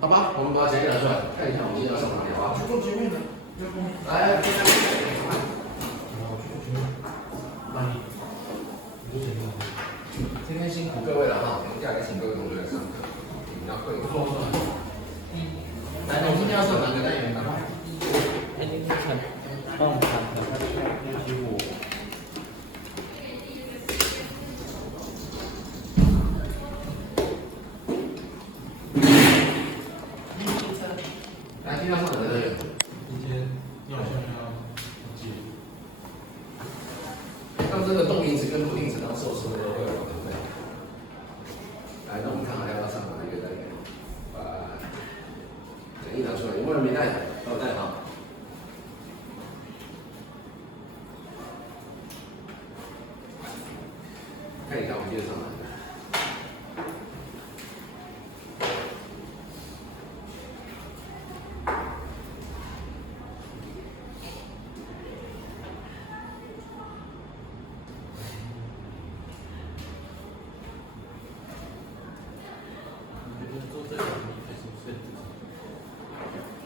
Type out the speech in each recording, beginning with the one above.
好吧，我们把简历拿出来，看一下我们今天要上哪里，好吧？去做捷运的，来，今天辛苦各位了哈，等一下也请各位同学来上课，比较会。来，我们今天要上哪个单元？帮我们看看他的题目。来，今天要上哪个单元？今天你好像要记。像这个动名词跟不定词当受词的都会有，对不对？来，那我们看还要上哪一个单元？把简历拿出来，有没有人没带？都带哈。看一下我们今天上哪个？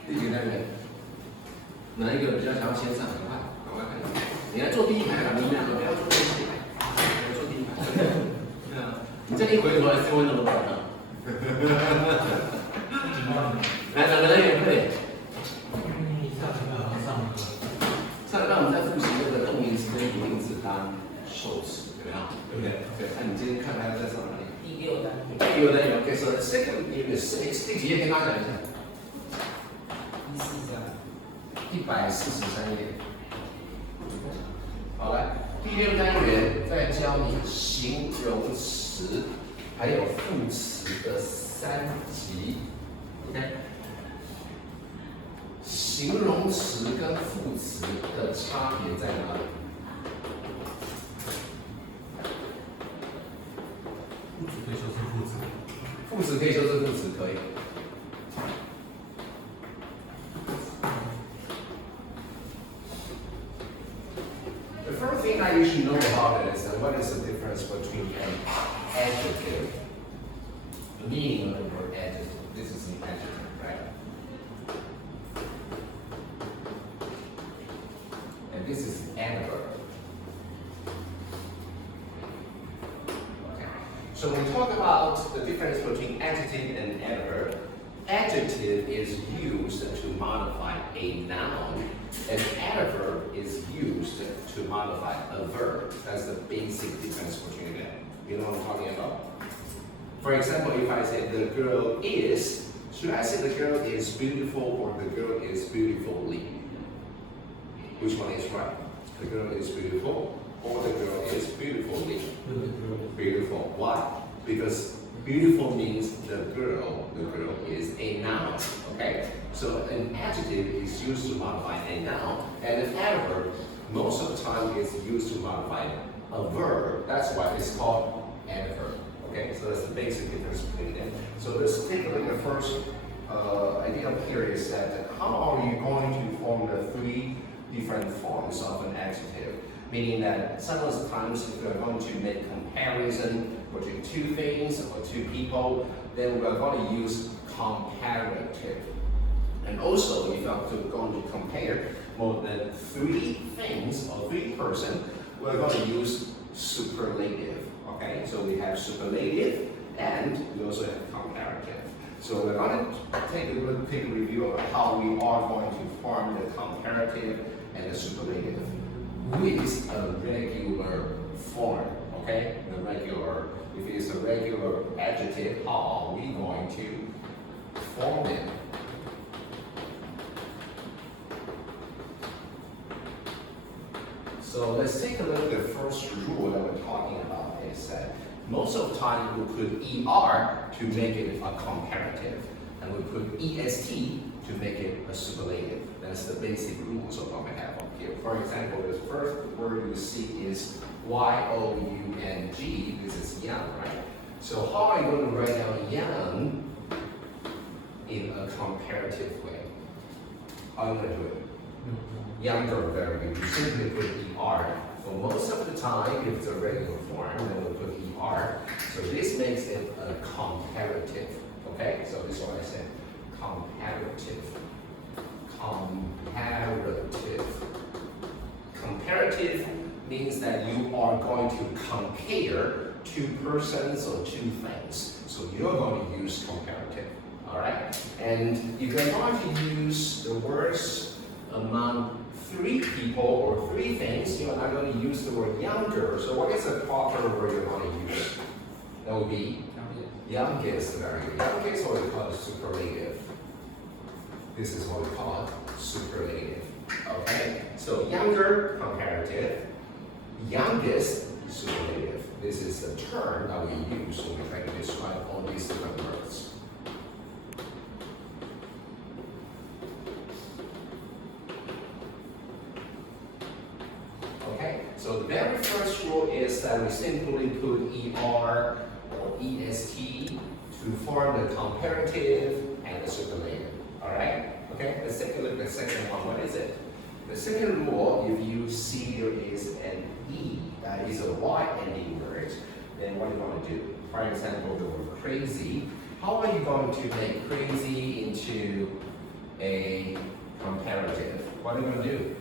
第几个单元？哪一个比较想要先上？赶快看一下。你来坐第一排吧，你们两个不要坐第一排，来坐第一排。对啊，你这一回头来是会那么短啊？来，哪个单元对？上课我们在复习那个动名词跟不定词当受词，有没有？对不对？对。那你今天看还要再上哪里？第六单元。第六单元 ，OK， so the second unit six， 第几页跟大家讲一下？143页。好，来，第六单元再教你形容词还有副词的3级 ，OK？ 形容词跟副词的差别在哪里？副词可以修饰副词，可以。The first thing that you should know about it is what is the difference between an adjective, the meaning of the word adjective. This is an adjective, right? And this is an adverb. Okay. So when we talk about the difference between adjective and adverb, adjective is used to modify a noun, and adverb is used to modify a verb. That's the basic difference between them. You know what I'm talking about? For example, if I say the girl is, should I say the girl is beautiful or the girl is beautifully? Which one is right? The girl is beautiful or the girl is beautifully? Beautiful. Why? Because beautiful means the girl is a noun, okay? So an adjective is used to modify a noun, and an adverb, most of the time, is used to modify a verb. That's why it's called adverb, okay? So that's the basic difference between them. So let's take a look at the first idea here is that how are you going to form the 3 different forms of an adjective? Meaning that sometimes if we're going to make comparison between 2 things or 2 people, then we're going to use comparative. And also, if we're going to compare more than 3 things or 3 persons, we're going to use superlative. Okay, so we have superlative and we also have comparative. So we're going to take a quick review of how we are going to form the comparative and the superlative with a regular form. Okay, the regular. If it's a regular adjective, how are we going to form it? So let's take a look at the first rule that we're talking about is that most of the time we put ER to make it a comparative, and we put EST to make it a superlative. That's the basic rules of what we have up here. For example, the first word you see is Y-O-U-N-G. This is young, right? So how are you going to write down young in a comparative way? How are you going to do it? Younger, very good. You simply put ER. For most of the time, if it's a regular form, then we'll put ER. So this makes it a comparative. Okay? So this is what I said. comparative. Comparative. Comparative means that you are going to compare two persons or two things. So you're going to use comparative. Alright? And if you're going to use the words among three people or three things, you're not going to use the word younger. So what is the proper word you're going to use? That would be youngest. Very good. Youngest is what we call superlative. This is what we call superlative. Okay? So younger, comparative. Youngest, superlative. This is the term that we use when we try to describe all these different words. Okay, so the very first rule is that we simply put ER or EST to form the comparative and the superlative. Alright? Okay, let's take a look at the second one. What is it? The second rule, if you see there is an E, that is a Y ending word, then what are you going to do? For example, the word crazy. How are you going to make crazy into a comparative? What are you going to do?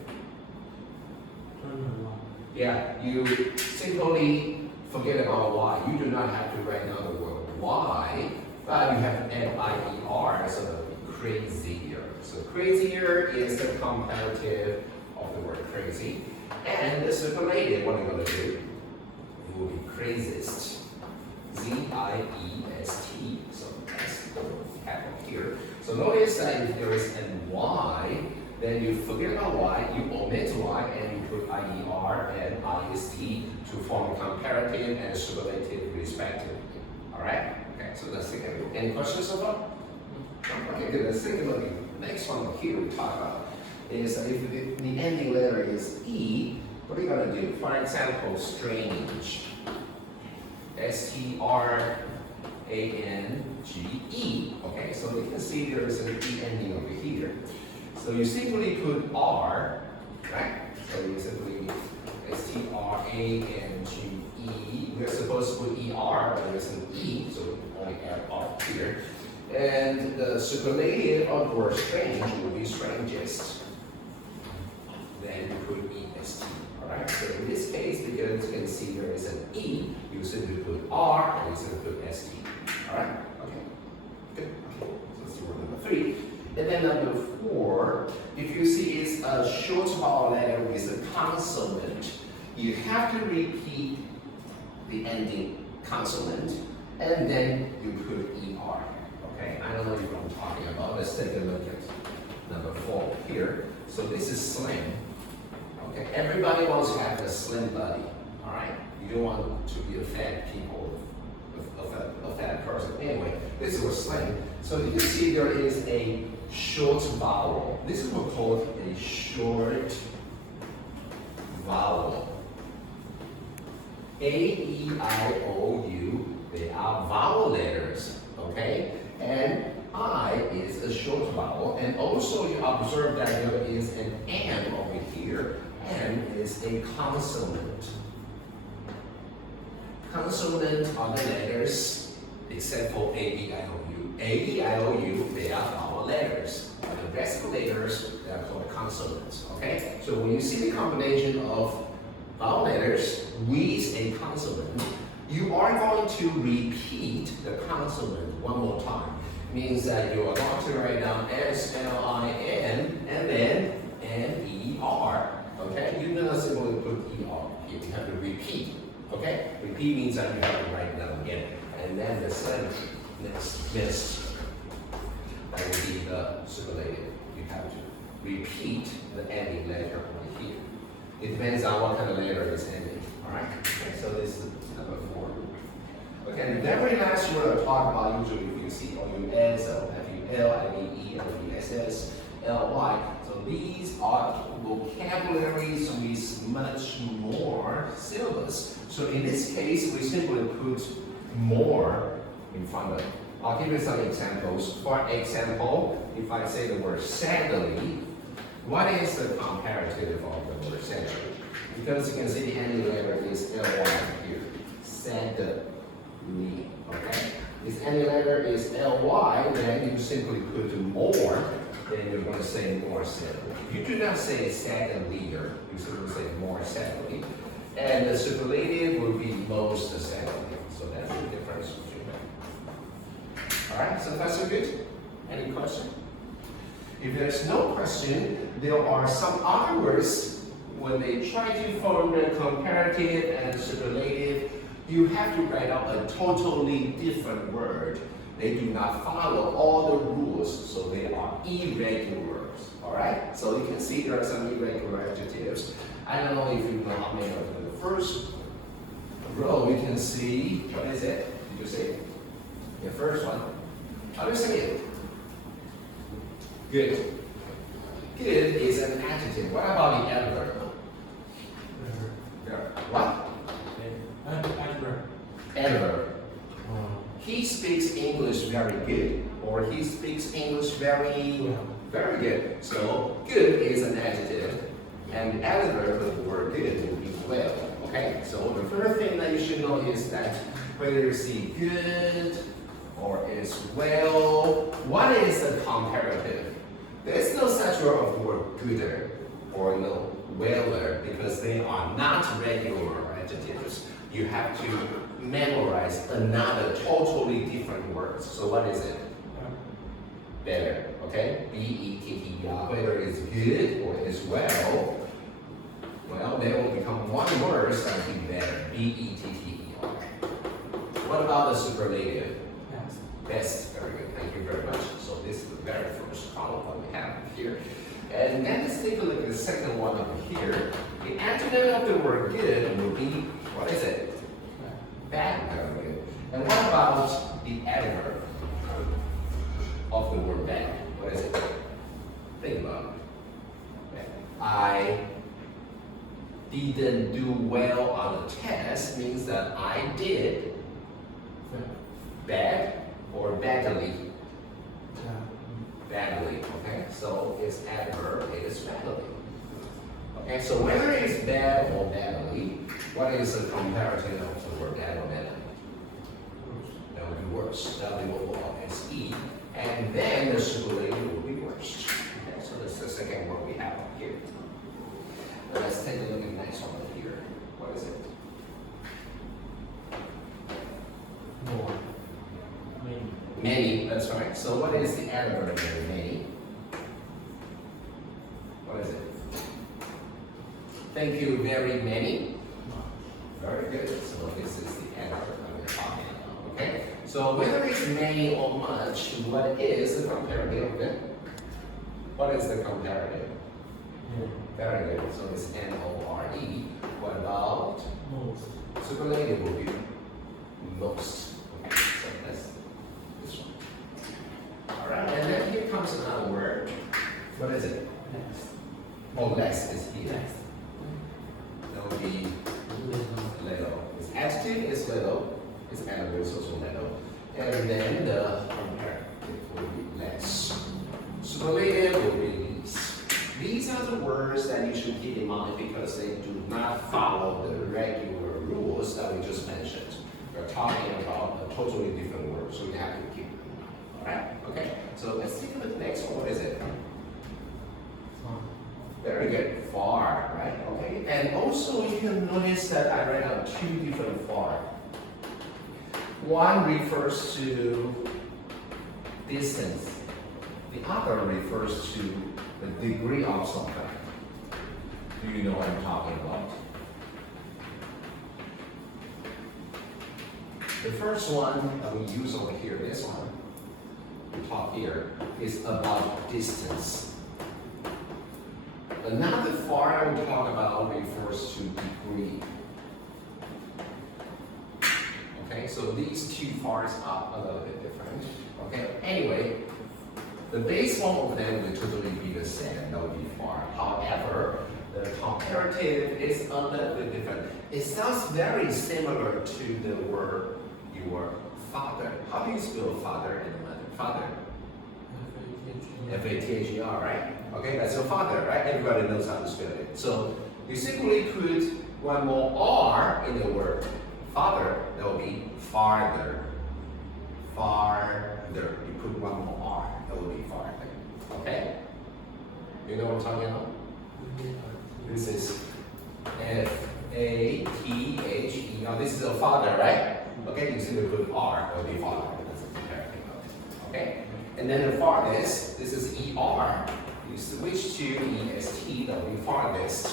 Yeah, you simply forget about Y. You do not have to write down the word Y, but you have to add IER, so that would be crazier. So crazier is the comparative of the word crazy. And the superlative, what are you going to do? It will be craziest. Z-I-E-S-T. So that's what we have here. So notice that if there is an Y, then you forget about Y, you omit Y, and you put IER and IST to form comparative and superlative respectively. Alright? Okay, so that's the end. Any questions so far? Okay, good. Let's take a look. Next one here we talk about is if the ending letter is E, what are you going to do? For example, strange. S-T-R-A-N-G-E. Okay, so you can see there is an E ending over here. So you simply put R, right? So you simply S-T-R-A-N-G-E. We're supposed to put E-R, but there's an E, so we only add R here. And the superlative of the word strange will be strangest. Then you put EST. Alright, so in this case, because you can see there is an E, you simply put R and you simply put ST. Alright? Okay. Good. Okay. So let's do word number 3. And then number 4, if you see it's a short vowel letter with a consonant, you have to repeat the ending consonant and then you put ER. Okay, I don't know what I'm talking about. Let's take a look at number 4 here. So this is slim. Okay, everybody wants to have a slim body. All right, you don't want to be a fat people, a fat person. Anyway, this is a slim. So you can see there is a short vowel. This is what's called a short vowel. A-E-I-O-U. They are vowel letters. Okay. And I is a short vowel, and also you observe that there is an M over here. M is a consonant. Consonant are the letters except for A-E-I-O-U. A-E-I-O-U, they are vowel letters. But the rest of the letters, they are called consonants. Okay? So when you see the combination of vowel letters with a consonant, you are going to repeat the consonant one more time. Means that you are going to write down S-L-I-N and then N-E-R. Okay? You do not simply put E-R. You have to repeat. Okay? Repeat means that you have to write it down again. And then the next that will be the superlative. You have to repeat the ending letter right here. It depends on what kind of letter is ending. Alright? Okay, so this is number 4. Okay, the very last word I talk about usually if you see O-U-S, F-U-L, I-E-E, F-U-S-S, L-Y. So these are vocabularies with much more syllables. So in this case, we simply put more in front of it. I'll give you some examples. For example, if I say the word sadly, what is the comparative of the word sadly? Because you can see the ending letter is L-Y here. Sadly. Okay? If any letter is ly, then you simply put more, then you're going to say more steadily. You do not say steadilier, you simply say more steadily. And the superlative will be most steadily. So that's the difference between them. Alright, so that's so good? Any question? If there's no question, there are some other words when they try to form the comparative and superlative, you have to write out a totally different word. They do not follow all the rules, so they are irregulars. Alright? So you can see there are some irregular adjectives. I don't know if you know how many of them. The first row, you can see, what is it? Did you see it? The first one. How do you say it? Good. Good is an adjective. What about the adverb? What? Adverb. He speaks English very good, or he speaks English very good. So good is an adjective, and the adverb of the word good will be well. Okay. So the first thing that you should know is that whether you see good or is well, what is the comparative? There is no such word of the word gooder or no weller because they are not regular adjectives. You have to memorize another totally different word. So what is it? Better. Okay? B-E-T-T-E-R. Whether it's good or it's well, they will become one word something better. B-E-T-T-E-R. What about the superlative? Best. Very good. Thank you very much. So this is the very first column that we have here. And then let's take a look at the second one over here. The antonym of the word good will be, what is it? Bad. Very good. And what about the adverb of the word bad? What is it? Think about it. I didn't do well on the test means that I did bad or badly. Badly, okay? So it's adverb, it is badly. Okay, so whether it's bad or badly, what is the comparative of the word bad or badly? That would be worse. W-O-R-S-E. And then the superlative will be worse. Okay, so that's the second word we have up here. Now let's take a look at the next one here. What is it? More. Many, that's right. So what is the adverb of many? What is it? Thank you, very many. Very good. So this is the adverb that we're talking about. Okay? So whether it's many or much, what is the comparative of it? What is the comparative? Very good. So it's N-O-R-E. What about? Most. Superlative will be most. Okay, so that's this one. Alright, and then here comes another word. What is it? Next. Oh, less is here. Next. That would be little. Its adjective is little. Its adverb is also little. And then the comparative will be less. Superlative will be least. These are the words that you should keep in mind because they do not follow the regular rules that we just mentioned. We're talking about a totally different word, so you have to keep them in mind. Alright? Okay. So let's take a look at the next one. What is it? Very good. Far, right? Okay. And also you can notice that I write out two different far. One refers to distance. The other refers to the degree of something. Do you know what I'm talking about? The first one that we use over here, this one, we talk here, is about distance. Another far I will talk about refers to degree. Okay, so these two fars are a little bit different. Okay, anyway, the base one of them will totally be the same, that would be far. However, the comparative is a little bit different. It sounds very similar to the word your father. How do you spell father and mother? Father. F-A-T-H-E-R, right? Okay, that's your father, right? Everybody knows how to spell it. So you simply put one more R in the word father, that will be farther. farther. You put one more R, that would be farther. Okay? You know what I'm talking about? This is F-A-T-H-E. Now this is a father, right? Okay, you see we put R, that would be father. That's a comparative of it. Okay? And then the farthest, this is E-R. You switch to E-S-T, that would be farthest.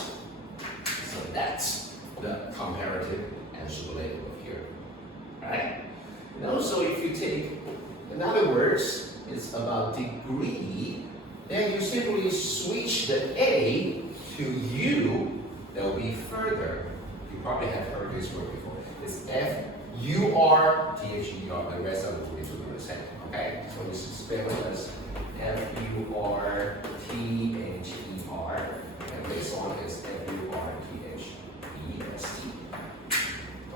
So that's the comparative and superlative of here. Right? And also if you take, in other words, it's about degree, then you simply switch the A to U, that will be further. You probably have heard this word before. It's F-U-R-T-H-E-R, the rest of the words will be the same. Okay? So we spell it as F-U-R-T-H-E-R, and this one is F-U-R-T-H-E-S-T.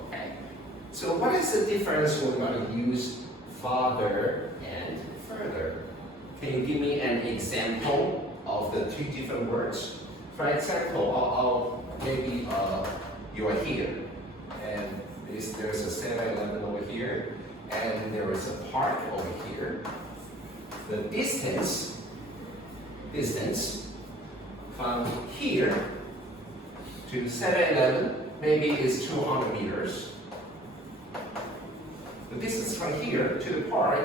Okay? So what is the difference when we're going to use farther and further? Can you give me an example of the two different words? For example, maybe you are here, and there's a 7-Eleven over here, and there is a park over here. The distance from here to 7-Eleven maybe is 200 meters. The distance from here to the park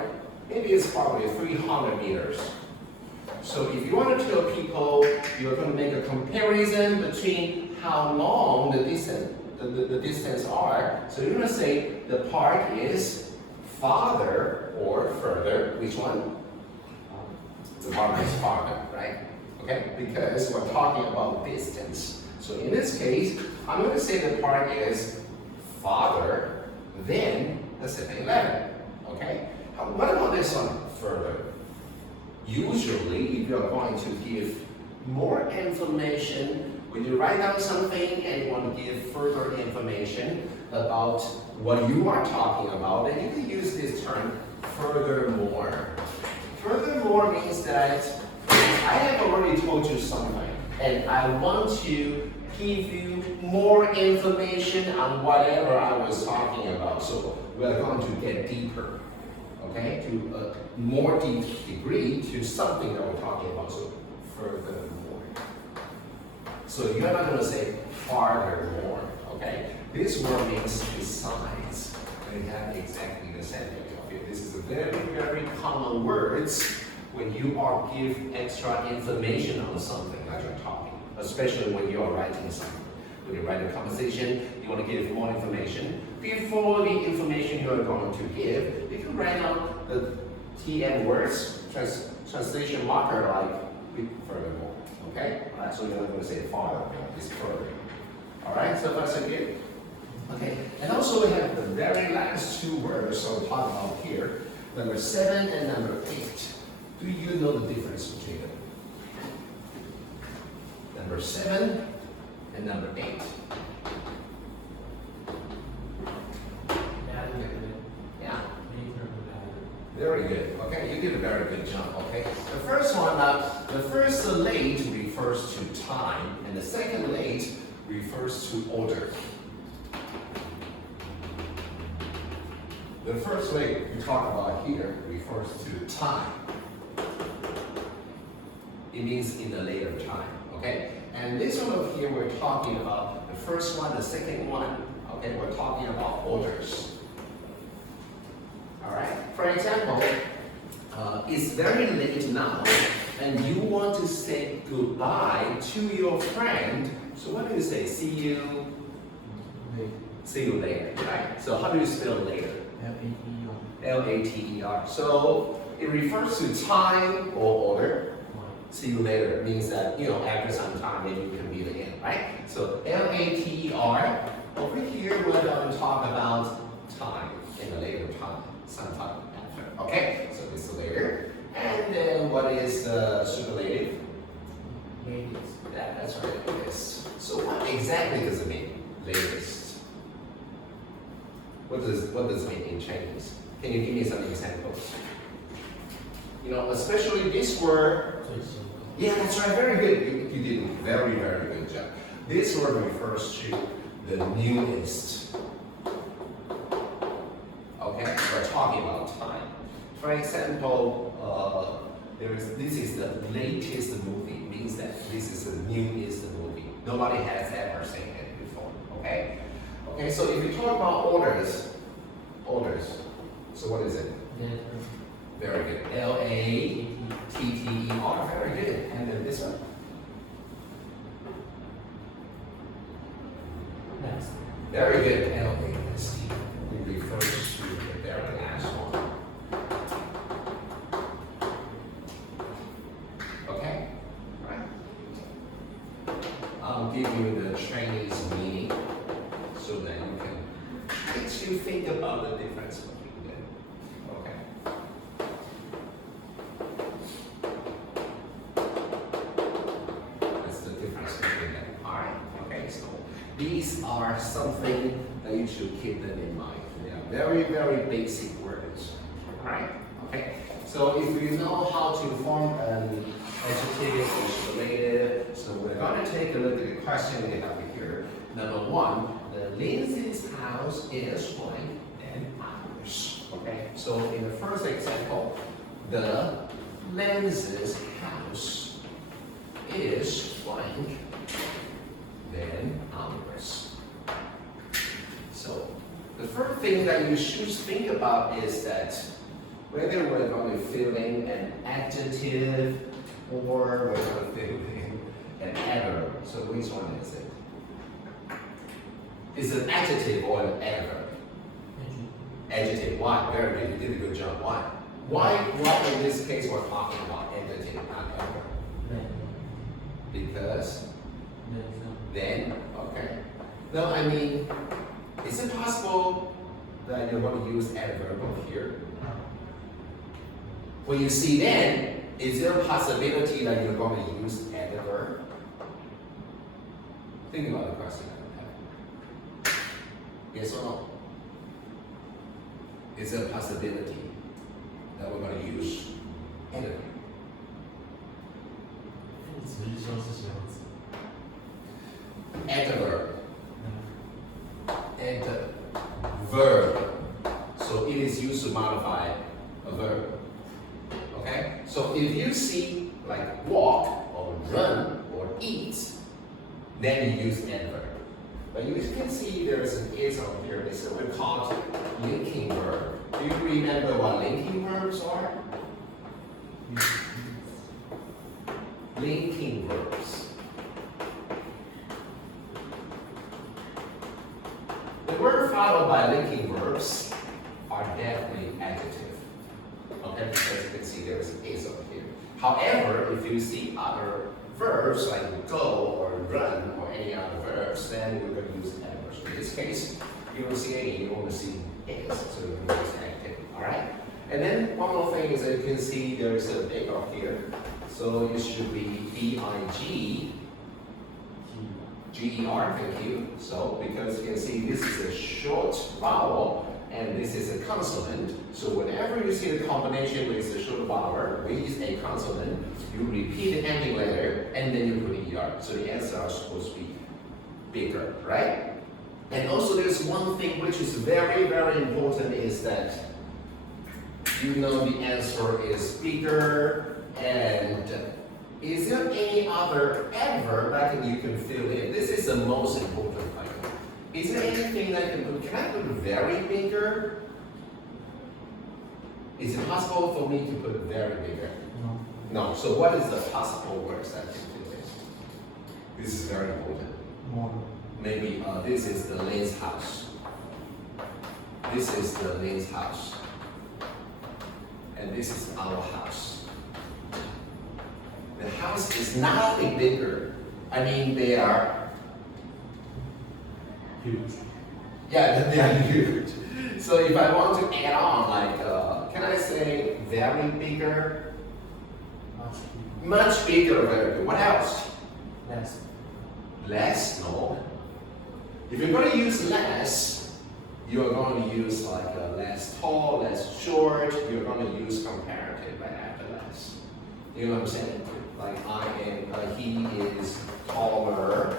maybe it's probably 300 meters. So if you want to tell people you're going to make a comparison between how long the distance are, so you're going to say the park is farther or further. Which one? The park is farther, right? Okay, because we're talking about distance. So in this case, I'm going to say the park is farther than the 7-Eleven. Okay. What about this one? Further. Usually, if you're going to give more information, when you write down something and you want to give further information about what you are talking about, then you can use this term, furthermore. Furthermore means that I have already told you something, and I want to give you more information on whatever I was talking about. So we're going to get deeper. Okay, to a more deep degree to something that we're talking about, so furthermore. So you're not going to say farthermore, okay? This word means besides. They have exactly the same thing. Okay, this is a very, very common words when you are give extra information on something that you're talking, especially when you are writing something. When you write a conversation, you want to give more information. Before the information you are going to give, you can write down the TM words, translation marker like furthermore. Okay? Alright, so you're not going to say farther, it's further. Alright, so that's so good. Okay, and also we have the very last two words I'll talk about here, number 7 and number 8. Do you know the difference between them? Number 7 and number 8. Yeah. Very good. Okay, you did a very good job. Okay. The first one, the first late refers to time, and the second late refers to order. The first late we talk about here refers to time. It means in the later time. Okay. And this one over here, we're talking about the first one, the second one. Okay, we're talking about orders. All right. For example, it's very late now, and you want to say goodbye to your friend. So what do you say? See you later, right? So how do you spell later? L-A-T-E-R. So it refers to time or order. See you later means that, after some time, maybe you can meet again, right? So L-A-T-E-R. Over here, we're going to talk about time in a later time, sometime after. Okay, so this is later. And then what is superlative? Latest. Yeah, that's right, latest. So what exactly does it mean? Latest. What does it mean in Chinese? Can you give me some examples? Especially this word. Yeah, that's right, very good. You did a very, very good job. This word refers to the newest. Okay, we're talking about time. For example, this is the latest movie, means that this is the newest movie. Nobody has ever seen it before. Okay? Okay, so if we talk about orders, so what is it? Letter. Very good. Latter, very good. And then this one? Last. Very good. Last. It refers to the very last one. Okay? Right? I'll give you the Chinese meaning so that you can try to think about the difference between them. Okay? That's the difference between them. Alright? Okay, so these are something that you should keep them in mind. They are very, very basic words. Alright? Okay. So if you know how to form an adjective which is related, so we're going to take a look at the question we have here. Number one, the Lindsay's house is blank and ours. Okay. So in the first example, the Lindsay's house is blank than ours. So the first thing that you should think about is that whether we're going to fill in an adjective or we're going to fill in an adverb. So which one is it? Is it an adjective or an adverb? Adjective. Why? Very good. You did a good job. Why? Why in this case we're talking about adjective, not adverb? Because then, okay. No, I mean, is it possible that you're going to use adverb over here? When you see then, is there a possibility that you're going to use adverb? Think about the question that we have. Yes or no? Is there a possibility that we're going to use adverb? 副词是修饰形容词。 Adverb. Adverb. So it is used to modify a verb. Okay? So if you see like walk or run or eat, then you use adverb. But you can see there's an is on here. They said we call it linking verb. Do you remember what linking verbs are? Linking verbs. The word followed by linking verbs are definitely adjective. Okay, because you can see there's an is over here. However, if you see other verbs like go or run or any other verbs, then we're going to use adverbs. In this case, you don't see any, you only see is, so you're going to use active. Alright? And then one more thing is that you can see there's a big up here. So it should be B-I-G-G-E-R, thank you. So because you can see this is a short vowel and this is a consonant. So whenever you see the combination with a short vowel with a consonant, you repeat the ending letter and then you put ER. So the answer is supposed to be bigger, right? And also there's one thing which is very, very important is that you know the answer is bigger. And is there any other adverb that you can fill in? This is the most important thing. Is there anything that I can put? Can I put very bigger? Is it possible for me to put very bigger? No. No. So what is the possible words that can do this? This is very important. More. Maybe this is the Lynn's house. This is the Lynn's house. And this is our house. The house is not only bigger, I mean they are Huge. yeah, they are huge. So if I want to add on like can I say very bigger? Much bigger, very good. What else? Less. Less? No. If you're going to use less, you're going to use like less tall, less short. You're going to use comparative right after less. You know what I'm saying? Like he is taller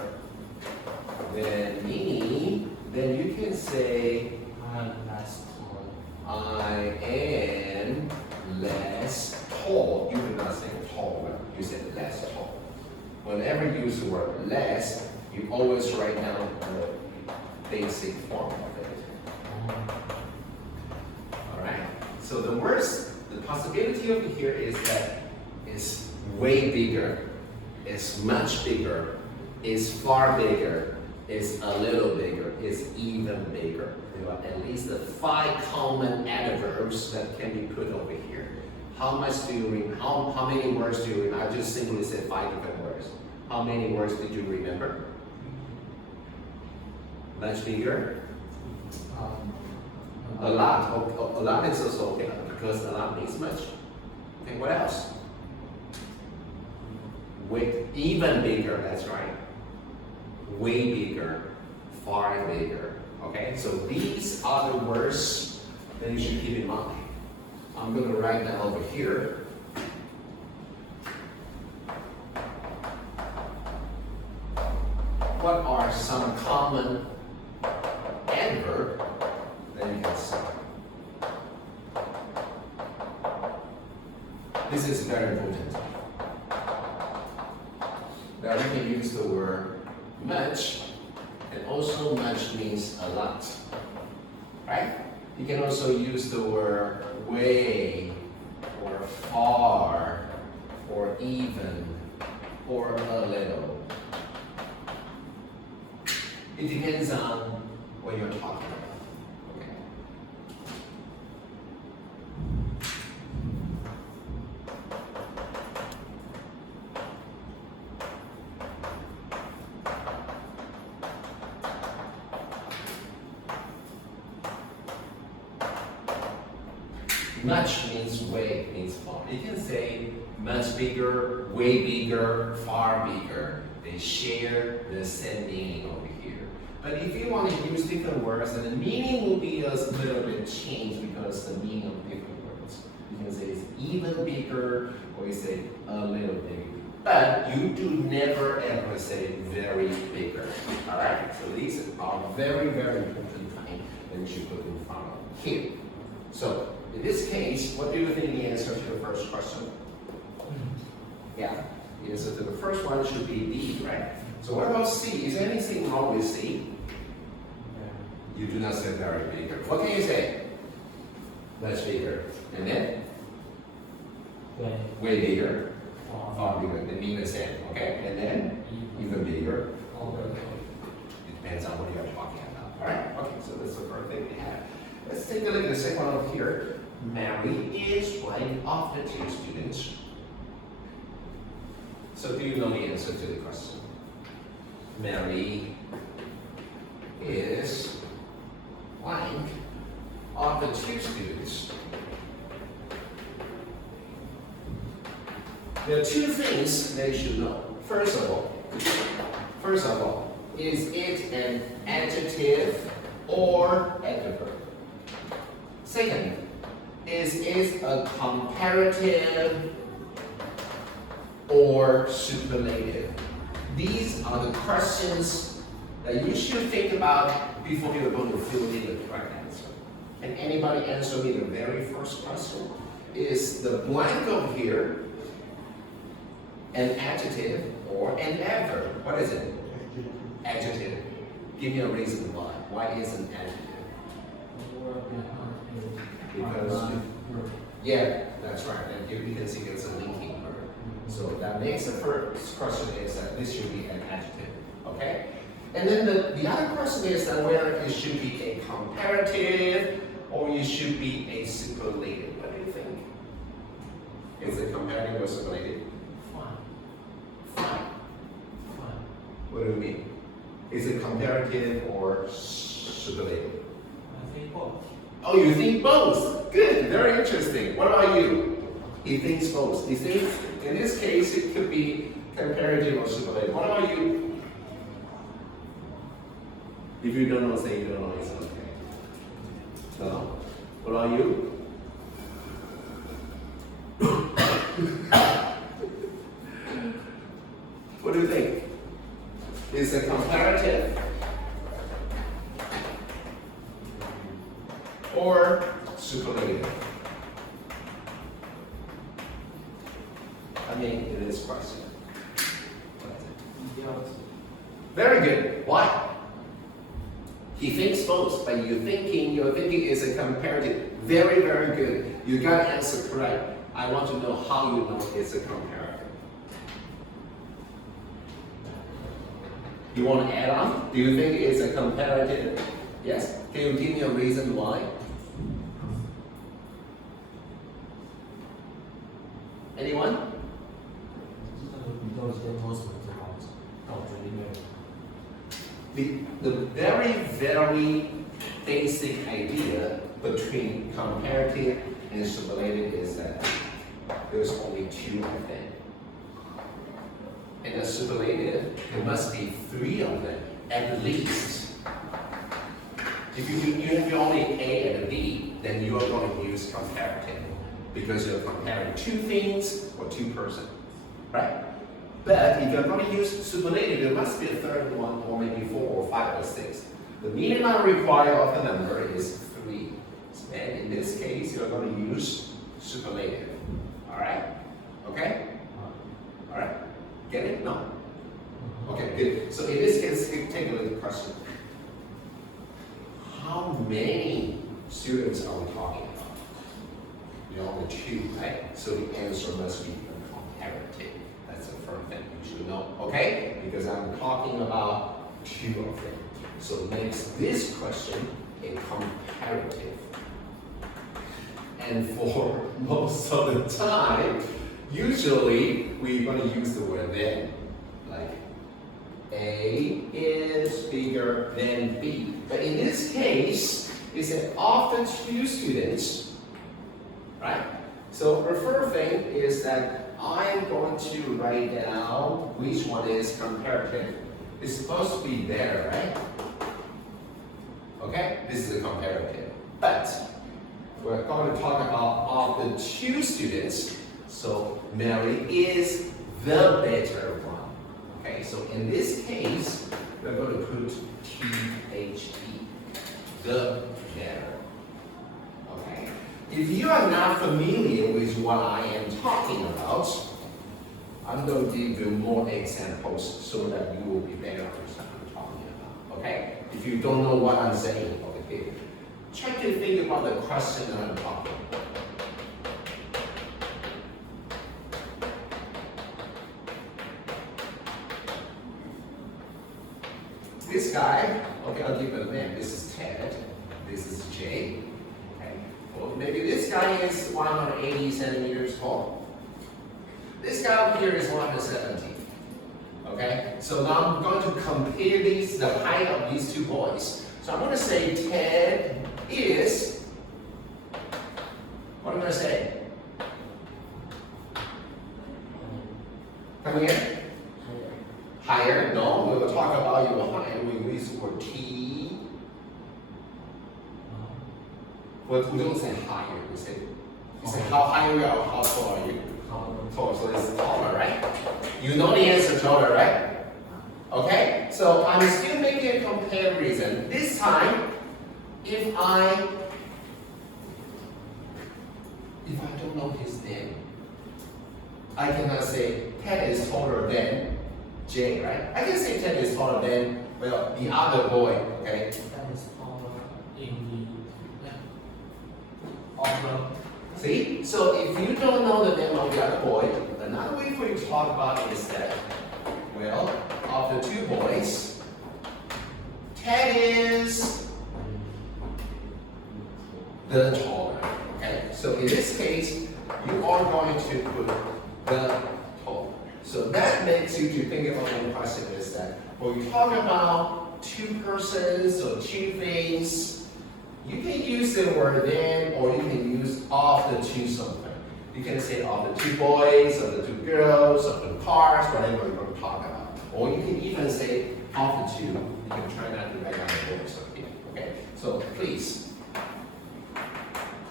than me. Then you can say I am less tall. I am less tall. You did not say taller, you said less tall. Whenever you use the word less, you always write down the basic form of it. Alright? So the worst, the possibility over here is that it's way bigger, it's much bigger, it's far bigger, it's a little bigger, it's even bigger. There are at least 5 common adverbs that can be put over here. How much do you remember? How many words do you remember? I just simply said 5 different words. How many words did you remember? Much bigger? A lot. A lot is also okay because a lot means much. Okay, what else? Way, even bigger, that's right. Way bigger, far bigger. Okay, so these are the words that you should keep in mind. I'm going to write them over here. What are some common adverbs that you can see? This is very important. Now you can use the word much, and also much means a lot, right? You can also use the word way, or far, or even, or a little. It depends on what you're talking about. Okay. Much means way, means far. You can say much bigger, way bigger, far bigger. They share the same meaning over here. But if you want to use different words, then the meaning will be a little bit changed because the meaning of different words. You can say it's even bigger, or you say a little bigger. But you do never ever say very bigger. Alright? So these are very, very important things that you should put in front of here. So in this case, what do you think the answer to the first question? Yeah, the answer to the first one should be D, right? So what about C? Is there anything wrong with C? You do not say very bigger. What can you say? Much bigger. And then? Way bigger. Far bigger. They mean the same, okay? And then? Even bigger. It depends on what you're talking about. Alright? Okay, so that's the first thing we have. Let's take a look at the second one over here. Mary is one of the 2 students. So do you know the answer to the question? Mary is one of the 2 students. There are 2 things that you should know. First of all, is it an adjective or adverb? Second, is it a comparative or superlative? These are the questions that you should think about before you're going to fill in the correct answer. And anybody answer me the very first question? Is the blank over here an adjective or an adverb? What is it? Adjective. Give me a reason why. Why is an adjective? Because, yeah, that's right. And you can see it's a linking verb. So that makes the first question is that this should be an adjective. Okay? And then the other question is that whether it should be a comparative or it should be a superlative. What do you think? Is it comparative or superlative? Fine. What do you mean? Is it comparative or superlative? I think both. Oh, you think both? Good, very interesting. What about you? He thinks both. He thinks, in this case, it could be comparative or superlative. What about you? If you don't know, say you don't know, it's okay. No? What about you? What do you think? Is it comparative or superlative? I mean, in this question. Yeah. Very good. Why? He thinks both, but your thinking is a comparative. Very, very good. You got to answer correct. I want to know how you know it's a comparative. You want to add on? Do you think it's a comparative? Yes? Can you give me a reason why? Anyone? 比较先摸索这方式，那我决定没有。 The very, very basic idea between comparative and superlative is that there's only two of them. In a superlative, there must be three of them, at least. If you have only A and B, then you are going to use comparative because you're comparing two things or two persons, right? But if you're going to use superlative, there must be a third one, or maybe 4 or 5 or 6. The minimum required of a number is 3. And in this case, you're going to use superlative. Alright? Okay? Alright? Get it? No? Okay, good. So in this case, take a look at the question. How many students are we talking about? We only 2, right? So the answer must be comparative. That's the first thing you should know, okay? Because I'm talking about 2 of them. So makes this question a comparative. And for most of the time, usually we're going to use the word then. Like A is bigger than B. But in this case, it's that of the 2 students, right? So preferred thing is that I'm going to write down which one is comparative. It's supposed to be there, right? Okay, this is a comparative. But we're going to talk about of the 2 students. So Mary is the better one. Okay, so in this case, we're going to put T-H-E, the better. Okay. If you are not familiar with what I am talking about, I'm going to give you more examples so that you will be better understand what I'm talking about. Okay? If you don't know what I'm saying, okay, try to think about the question that I'm talking about. This guy, okay, I'll give it a name. This is Ted. This is Jay. Okay. Well, maybe this guy is 180 centimeters tall. This guy up here is 170. Okay? So now I'm going to compare the height of these 2 boys. So I'm going to say Ted is, what am I going to say? Come again? Higher? No, we will talk about your height. We use the word T. Well, we don't say higher. We say how high you are, how tall are you? Tall, so it's taller, right? You know the answer, taller, right? Okay, so I'm still making a comparison. This time, if I don't know his name, I cannot say Ted is taller than Jay, right? I can say Ted is taller than, well, the other boy, okay? That is all in the offer. See? So if you don't know the name of the other boy, another way for you to talk about is that, well, of the 2 boys, Ted is the taller. Okay? So in this case, you are going to put the taller. So that makes you to think about one question is that when we talk about 2 persons or 2 things, you can use the word then, or you can use of the 2 something. You can say of the 2 boys, of the 2 girls, of the cars, whatever you're going to talk about. Or you can even say of the 2. You can try not to write down the words up here. Okay? So please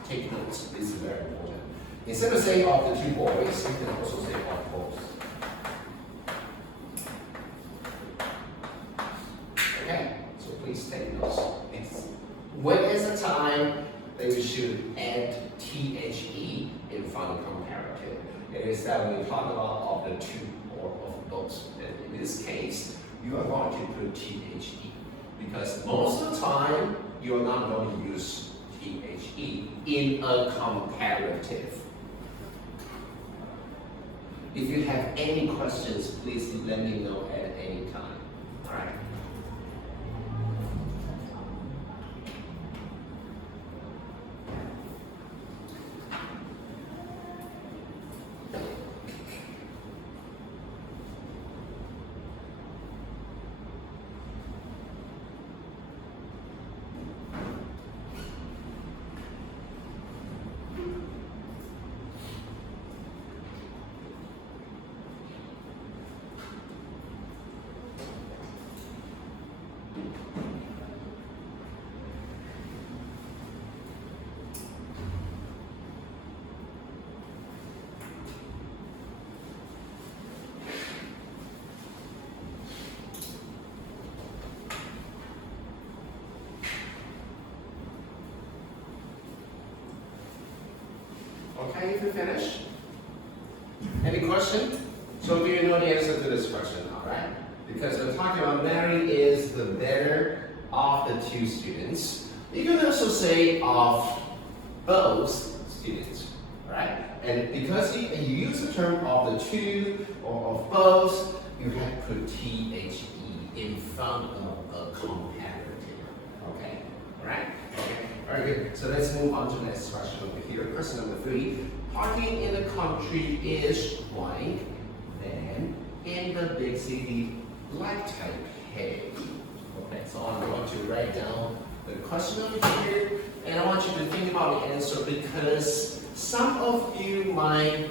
take notes. This is very important. Instead of saying of the 2 boys, you can also say of both. Okay? So please take notes. When is the time that you should add THE in front of comparative? is that when you talk about of the two or of both, and in this case, you are going to put THE because most of the time you are not going to use THE in a comparative. If you have any questions, please let me know at any time. All right. Okay, if you finish. Any question? So do you know the answer to this question, all right? Because we're talking about Mary is the better of the two students. You can also say of both students, right? And because you use the term of the two or of both, you have to put THE in front of a comparative, okay? All right? Okay, very good. So let's move on to the next question over here. Question number 3. Parking in the country is blank, then in the big city, like type K. Okay, so I'm going to write down the question over here, and I want you to think about the answer because some of you might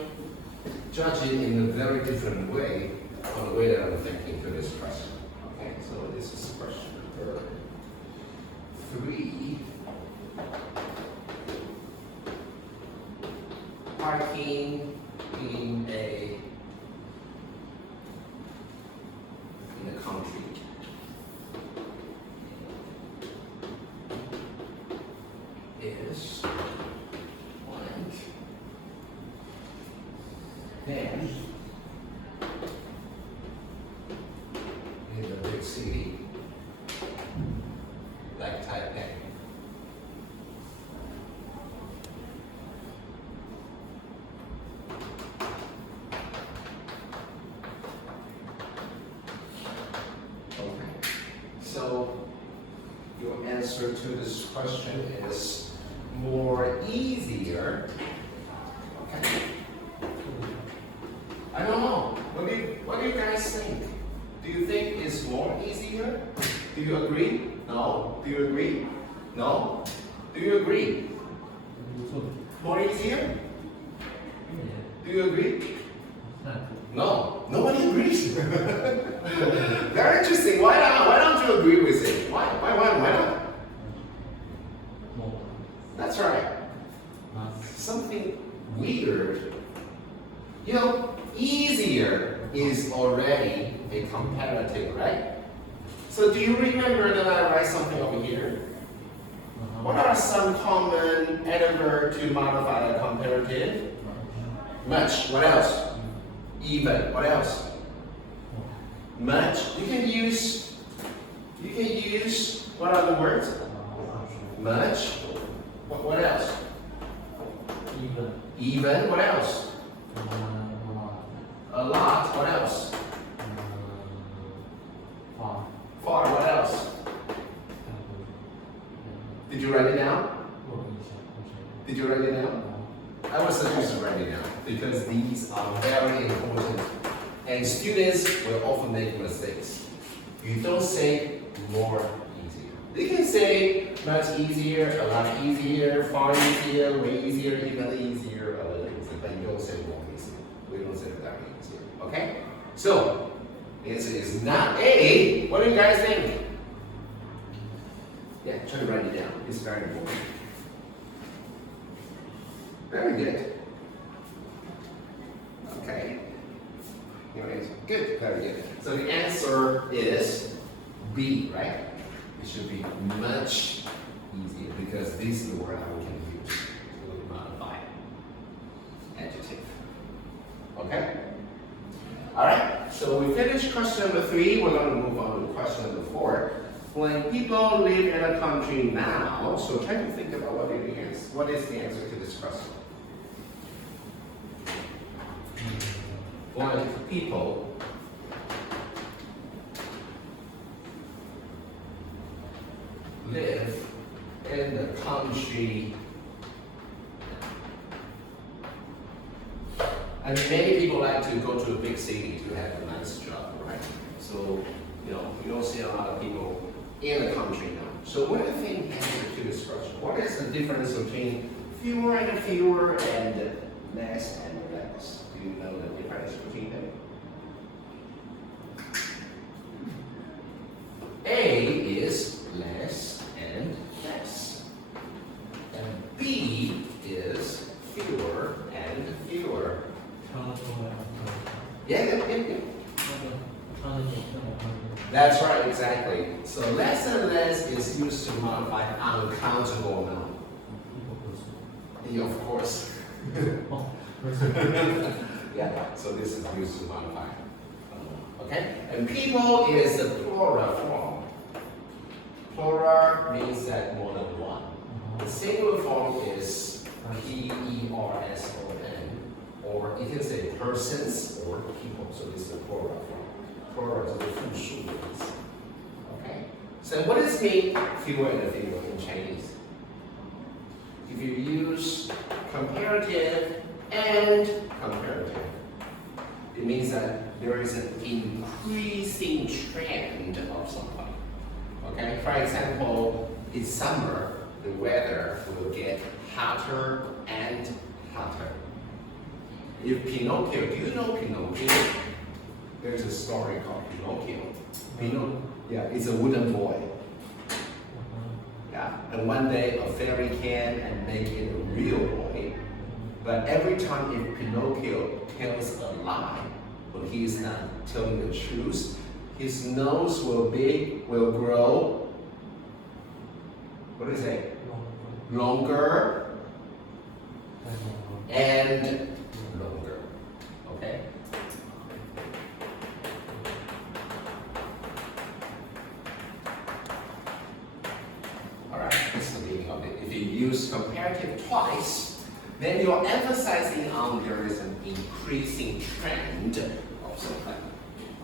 judge it in a very different way on the way that I'm thinking for this question. Okay, so this is question number 3. Parking in the country. Is blank. Then in the big city, like Taipei. So your answer to this question is more easier. Okay. I don't know. What do you guys think? Do you think it's more easier? Do you agree? No. Do you agree? No. Do you agree? More easier? Do you agree? No. Nobody agrees. Very interesting. Why not? Why don't you agree with it? Why not? That's right. Something weird. You know, easier is already a comparative, right? So do you remember that I write something over here? What are some common adverb to modify a comparative? Much. What else? Even. What else? Much. You can use, what are the words? Much. What else? Even. What else? A lot. What else? Far. What else? Did you write it down? Did you write it down? I would suggest you write it down because these are very important and students will often make mistakes. You don't say more easier. You can say much easier, a lot easier, far easier, way easier, even easier, a little easier, but you don't say more easier. We don't say that easier. Okay? So, the answer is not A. What do you guys think? Yeah, try to write it down. It's very important. Very good. Okay. Anyways, good, very good. So the answer is B, right? It should be much easier because this is the word we can use to modify adjective. Okay? Alright, so we finished question number 3. We're going to move on to question number 4. When people live in a country now, so try to think about what it is. What is the answer to this question? When people live in the country, and many people like to go to a big city to have a nice job, right? So, you don't see a lot of people in the country now. So what do you think answer to this question? What is the difference between fewer and fewer and less and less? Do you know the difference between them? A is less and less. And B is fewer and fewer. Yeah. That's right, exactly. So less and less is used to modify uncountable noun. Yeah, of course. Yeah, so this is used to modify. Okay? And people is the plural form. Plural means that more than one. The singular form is P-E-R-S-O-N, or you can say persons or people. So this is the plural form. Plural is the 复数的意思. Okay? So what does it mean fewer and fewer in Chinese? If you use comparative and comparative, it means that there is an increasing trend of something. Okay? For example, in summer, the weather will get hotter and hotter. If Pinocchio, do you know Pinocchio? There's a story called Pinocchio. Yeah, it's a wooden boy. Yeah, and one day a fairy came and make it a real boy. But every time if Pinocchio tells a lie, when he is not telling the truth, his nose will grow. What do you say? Longer and longer. Okay? Alright, this is the meaning of it. If you use comparative twice, then you're emphasizing on there is an increasing trend of something.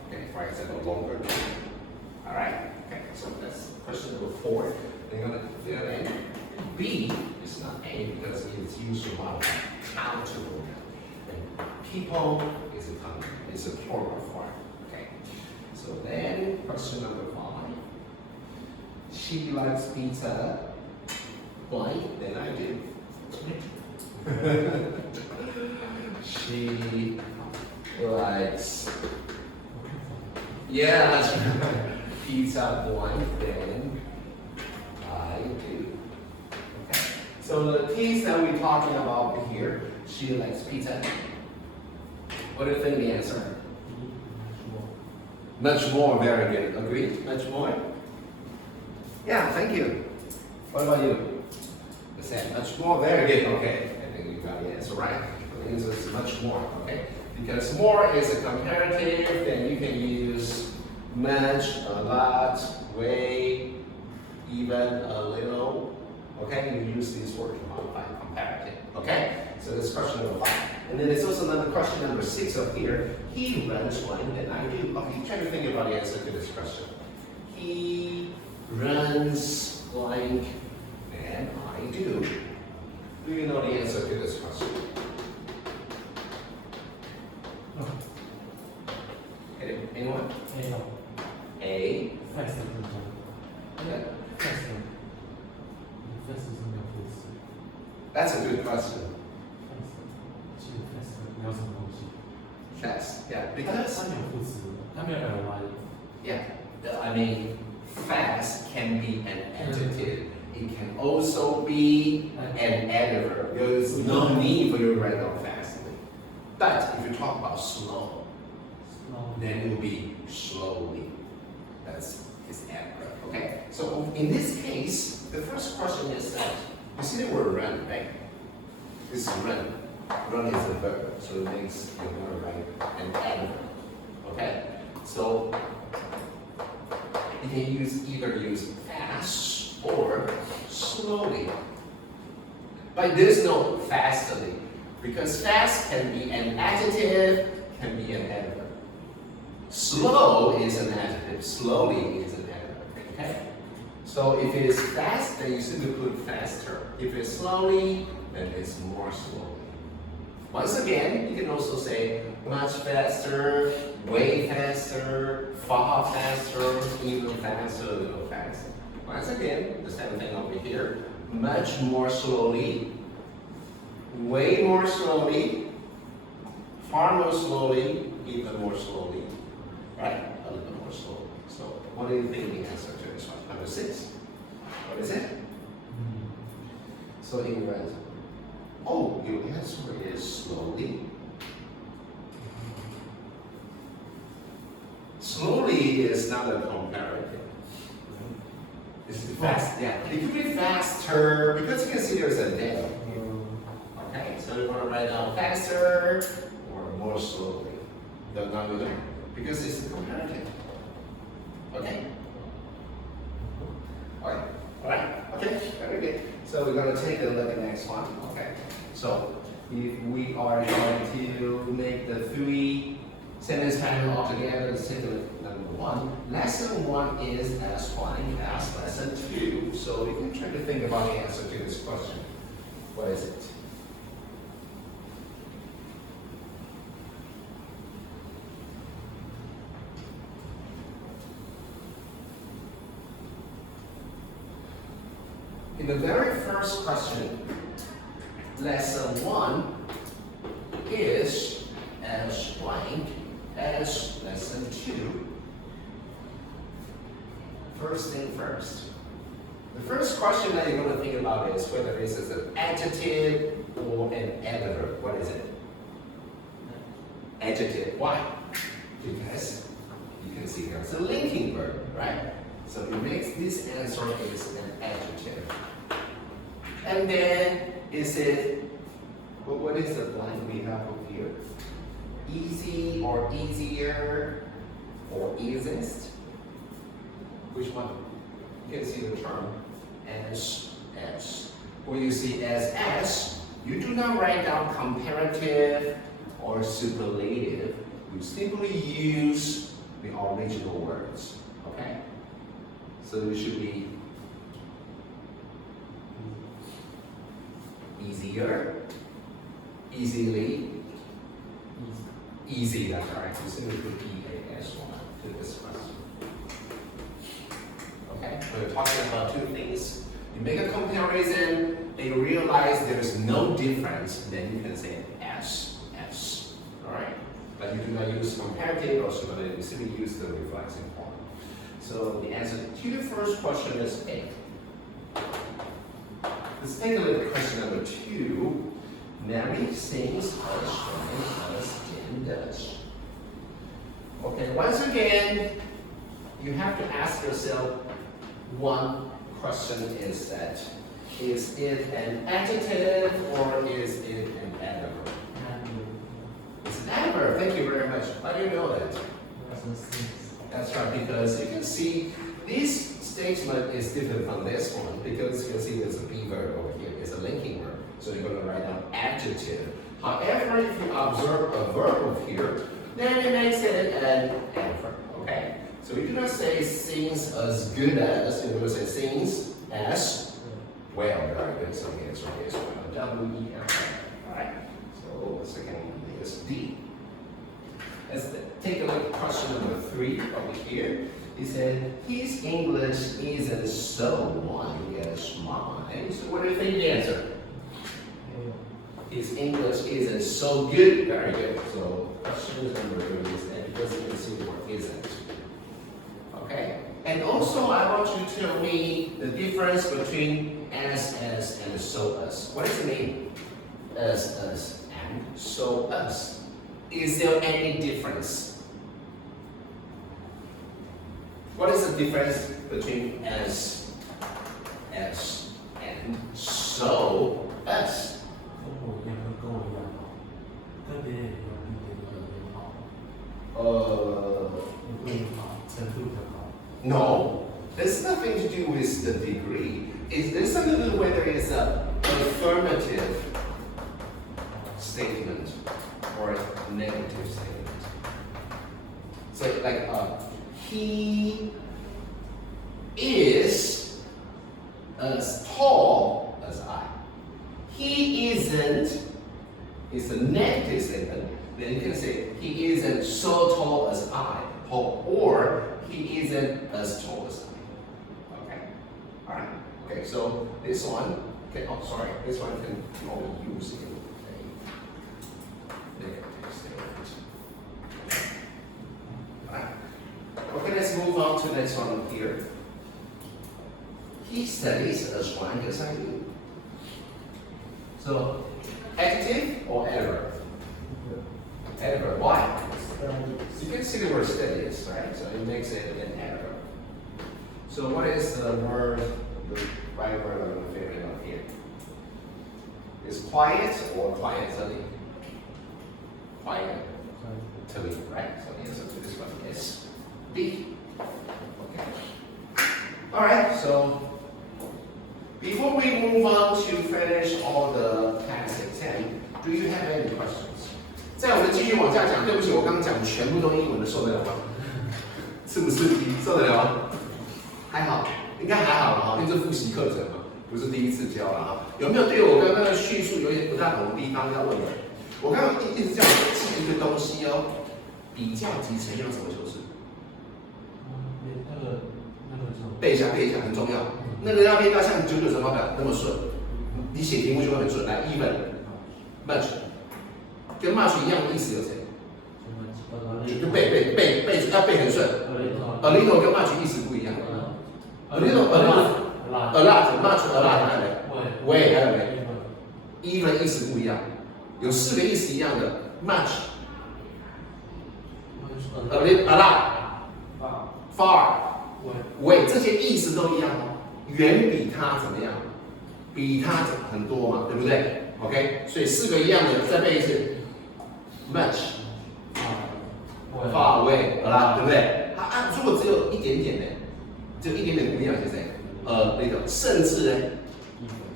Okay, for example, longer trend. Alright? Okay, so that's question number 4. Then you're gonna fill in. B is not A because it's used to modify countable. And people is a plural form. Okay. So then question number 5. She likes pizza. Blank, then I do. She likes, yeah, that's right. Pizza blank, then I do. Okay. So the things that we're talking about here, she likes pizza. What do you think the answer? Much more, very good. Agreed? Much more? Yeah, thank you. What about you? The same. Much more, very good. Okay. I think you got the answer right. The answer is much more. Okay. Because more is a comparative, then you can use much, a lot, way, even, a little. Okay, you use these words to modify comparative. Okay, so that's question number 5. And then there's also another question number 6 up here. He runs blank, then I do. Okay, try to think about the answer to this question. He runs blank, and I do. Do you know the answer to this question? No. Anyone? A A. fast 是什么 Yeah.？fast fast 是没有副词 That's a good question. fast 其实 fast 没有什么东西， Fast, yeah, 它 because 没有副词，它没有 ly。 yeah, I mean, fast can be an adjective. It can also be an adverb. There is no need for you to write down fast. But if you talk about slow, then it will be slowly. That's his adverb. Okay. So in this case, the first question is that you see the word run, right? This is run. Run is a verb, so it makes the word right can either use fast or slowly. But there's no fastly, because fast can be an adjective, can be an adverb. Slow is an adjective, slowly is an adverb, okay? So if it is fast, then you simply put faster. If it's slowly, then it's more slowly. Once again, you can also say much faster, way faster, far faster, even faster, a little faster. Once again, the same thing over here. Much more slowly, way more slowly, far more slowly, even more slowly, right? A little more slowly. So, what do you think the answer to this one? Number 6. What is it? So, in red. Oh, your answer is slowly. Slowly is not a comparative. It's fast, yeah. It could be faster because you can see there's a delta. Okay, so we're gonna write down faster or more slowly. No, not with that, because it's a comparative. Okay? Alright, okay, very good. So we're gonna take a look at the next one. Okay. So if we are going to make the 3 sentence pattern all together, let's take a look at number 1. Lesson 1 is as flying as lesson 2. So you can try to think about the answer to this question. What is it? In the very first question, lesson 1 is as blank as lesson 2. First thing first. The first question that you're going to think about is whether this is an adjective or an adverb. What is it? Adjective. Why? Because you can see there's a linking verb, right? So it makes this answer is an adjective. And then is it, well, what is the blank we have over here? Easy or easier or easiest? Which one? You can see the term as. When you see as, you do not write down comparative or superlative. You simply use the original words. Okay? So it should be easier, easily, easy, that's right. You simply put EAS1 to this question. Okay, we're talking about 2 things. You make a comparison, and you realize there's no difference, then you can say as. Alright? But you do not use comparative or superlative, you simply use the reflexive form. So the answer to the first question is A. Let's take a look at question number 2. Mary sings as strong as Jim does. Okay, once again, you have to ask yourself one question is that, is it an adjective or is it an adverb? It's an adverb, thank you very much. How do you know that? That's right, because you can see this statement is different from this one because you can see there's a be verb over here. It's a linking verb. So you're going to write down adjective. However, if you observe a verb over here, then it makes it an adverb. Okay? So you do not say sings as good as, you're going to say sings as well. Very good. So the answer is W-E-L. Alright? So the second one is D. Let's take a look at question number 3 over here. He said, his English isn't so wonderful as mine. So what do you think the answer? His English isn't so good. Very good. So question number 3 is that because you can see the word isn't. Okay. And also I want you to tell me the difference between as, and so as. What does it mean? As, and so as. Is there any difference? What is the difference between as, and so as? 跟我一样，跟我一样好，跟别人也一样，比别人也好，也不一样好，程度比较高。 No. There's nothing to do with the degree. There's something to do with whether it's an affirmative statement or a negative statement. So like he is as tall as I. He isn't is a negative statement. Then you can say he isn't so tall as I, or he isn't as tall as I. Okay, all right. Okay, so this one. Okay, oh sorry, this one can only use in a negative statement. All right. Okay, let's move on to the next one here. He studies as long as I do. So, adjective or adverb? Adverb. Why? So you can see the word studies, right? So it makes it an adverb. So what is the word, the right word I'm going to figure out here? Is quiet or quietly? Quietly, right? So the answer to this one is B. Okay. All right. So before we move on to finish all the past exam, do you have any questions? 在我们继续往下讲，对不起，我刚刚讲全部都英文的，受得了吗？是不是受得了吗？还好，应该还好了哈，因为这复习课程嘛，不是第一次教了哈。有没有对我刚刚的叙述有一些不太懂的地方要问的？我刚刚一直叫你记一个东西哦，比较级成用什么修饰？背一下，很重要。那个要练到像九九乘法表那么顺，你写题目就会很顺。来 ，even、much， 跟 much 一样的意思有谁？就背要背很顺。a little 跟 much 意思不一样。a lot，much，a lot，way 还有没 ？even 意思不一样，有4个意思一样的 much。a lot，far。way 这些意思都一样哦，远比它怎么样？比它很多嘛，对不对 ？OK， 所以4个一样的，再背一次 ，much，far away， 好啦，对不对？如果只有一点点呢，只有一点点不一样，是谁？little， 甚至呢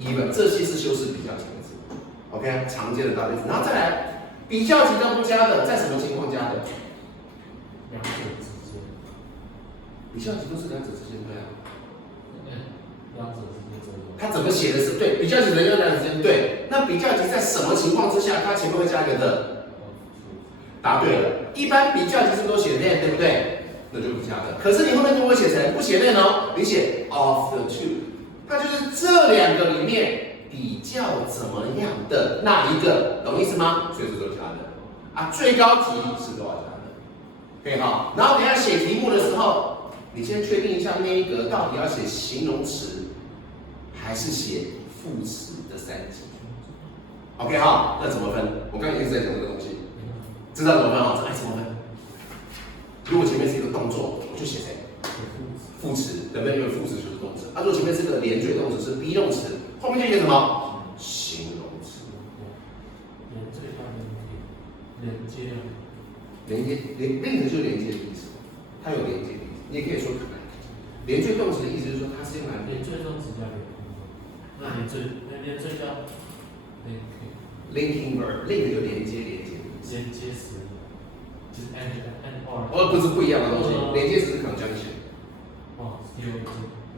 ，even， 这些是修饰比较级的字 ，OK， 常见的大例子，然后再来比较级都不加的，在什么情况加的？两者之间。比较级都是两者之间对啊。两者之间。它怎么写的是对？比较级的要两者之间对。那比较级在什么情况之下，它前面会加一个的？答对了。一般比较级是都写 then， 对不对？那就不加的。可是你后面如果写成不写 then 哦，你写 of the two， 它就是这2个里面比较怎么样的那一个，懂意思吗？所以是都加的。啊，最高题是都要加的。可以哈。然后等一下写题目的时候，你先确定一下那一格到底要写形容词，还是写副词的3级。OK 哈，那怎么分？我刚刚一直在讲这个东西，知道怎么分哦？怎么分？如果前面是一个动作，我就写谁？副词，对不对？因为副词就是动词。如果前面是个连缀动词，是 be 动词，后面就写什么？形容词。连接，link 就是连接的意思，它有连接的意思。你也可以说连缀动词的意思就是说它是用来连缀动词加那连缀叫 linking verb，link 就连接的意思。连接词就是 and or。不是不一样的东西，连接词是 conjunction。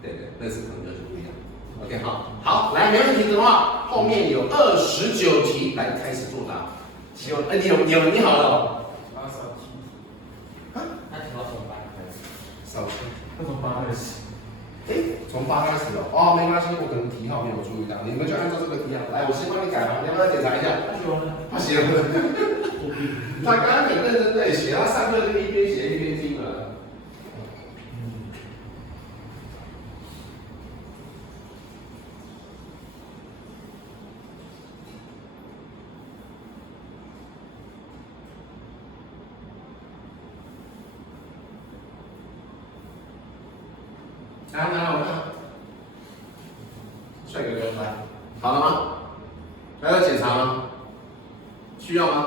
对，那是 conjunction 不一样。OK 好，来没问题的话，后面有29题，来开始作答。希望你好了哦。少题。那从8开始。从8开始哦，没关系，我可能题号没有注意到，你们就按照这个题号来，我先帮你改吧，你要不要检查一下？他写了。他刚刚很认真在写，他上课就一边写一边听了。来，我看，帅哥哥来，好了吗？还要检查吗？需要吗？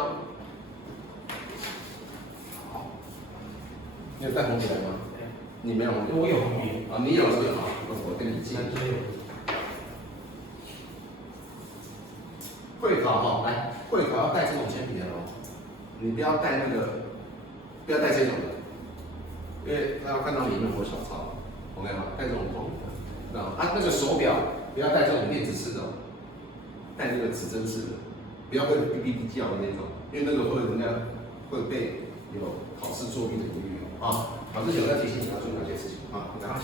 好，你有带红笔来吗？你没有红笔？我有红笔，啊，你有是好，我跟你借。那这有。会考哈，来，会考要带这种铅笔的哦，你不要带那个，不要带这种的，因为他要看到里面有小抄，OK 吗？带这种筒的，那个手表不要带这种电子式的，带那个指针式的，不要会哔哔哔叫的那种，因为那个人家会被有考试作弊的疑虑啊。考试有在提醒你要注意哪些事情啊？然后。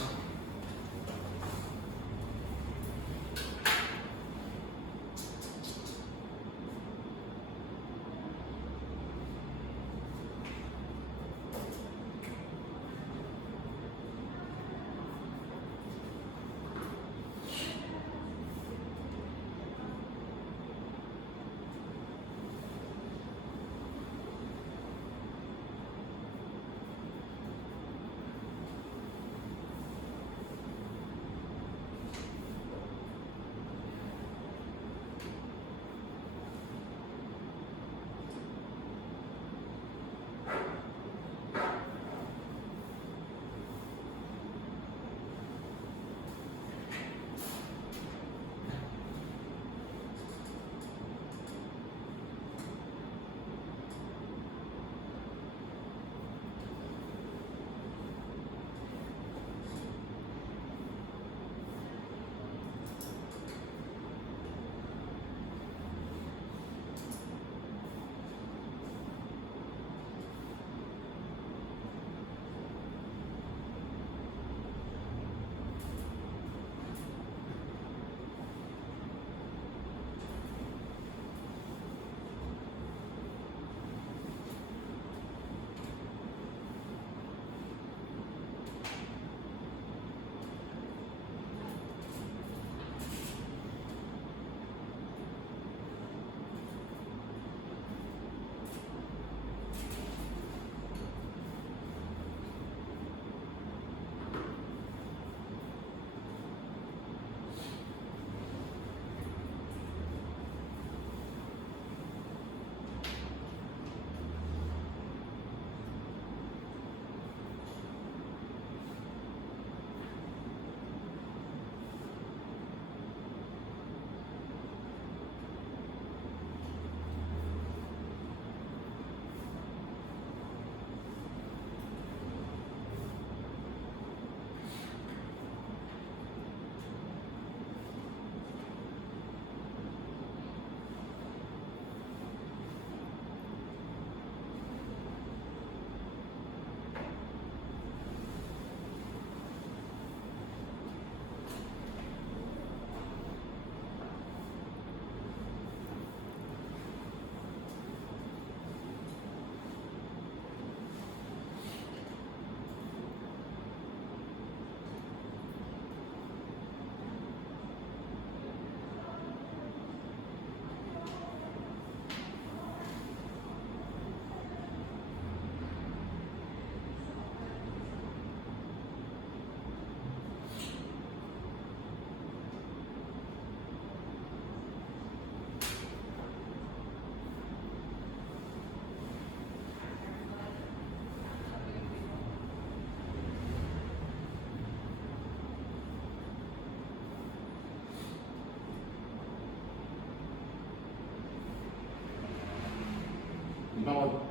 你帮我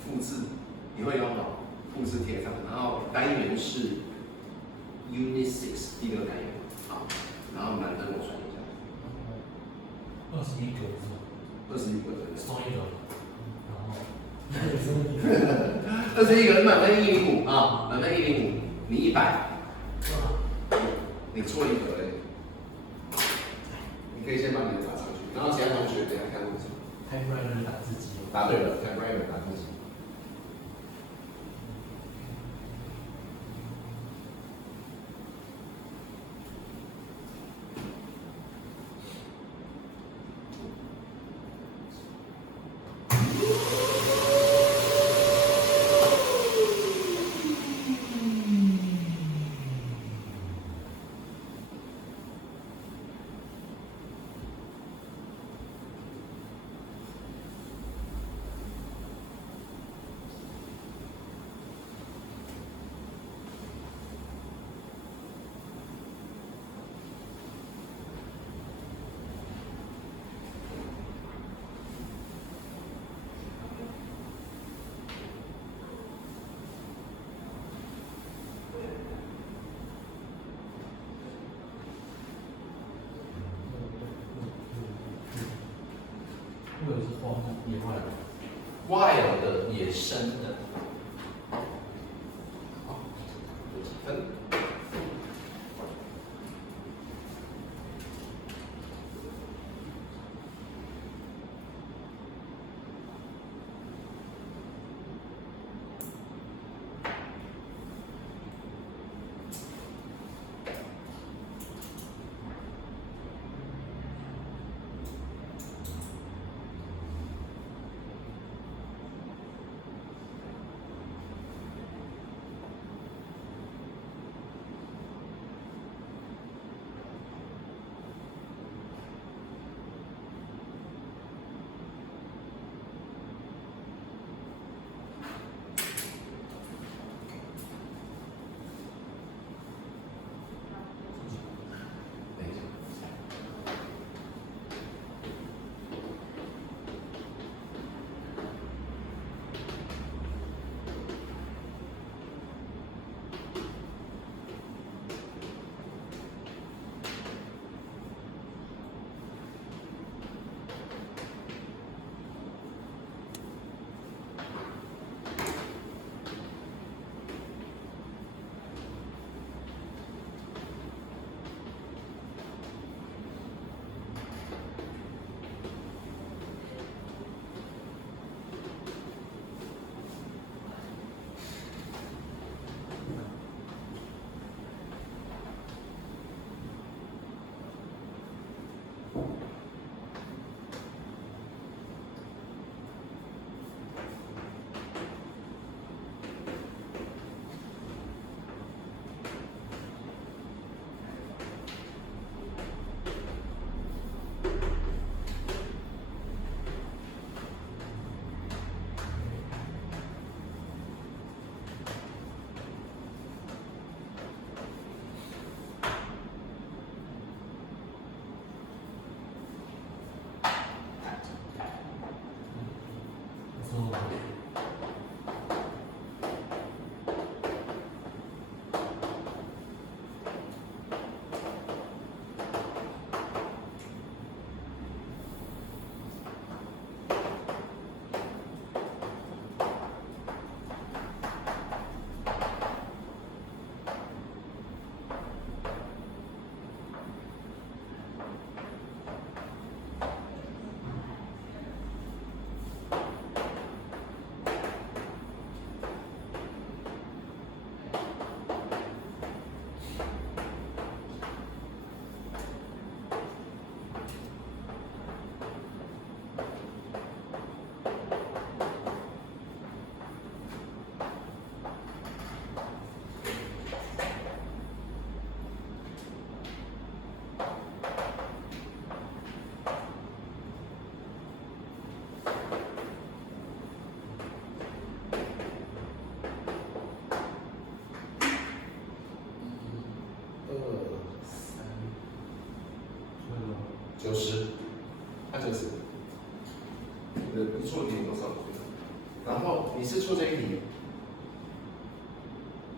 复制，你会用吗？复制贴上，然后单元是 Unit 6第6单元，好，然后满分我算一下21个是吗，21个对不对？送一个，然后21个满分105啊，满分105，你100，你错一个而已，你可以先把你的打上去，然后其他同学等一下看问题。typewriter 打字机，答对了 typewriter 打字机。哦，野外的。 wild 的野生的。好，有几分？等一下。90，他90。你错题多少？然后你是错这一题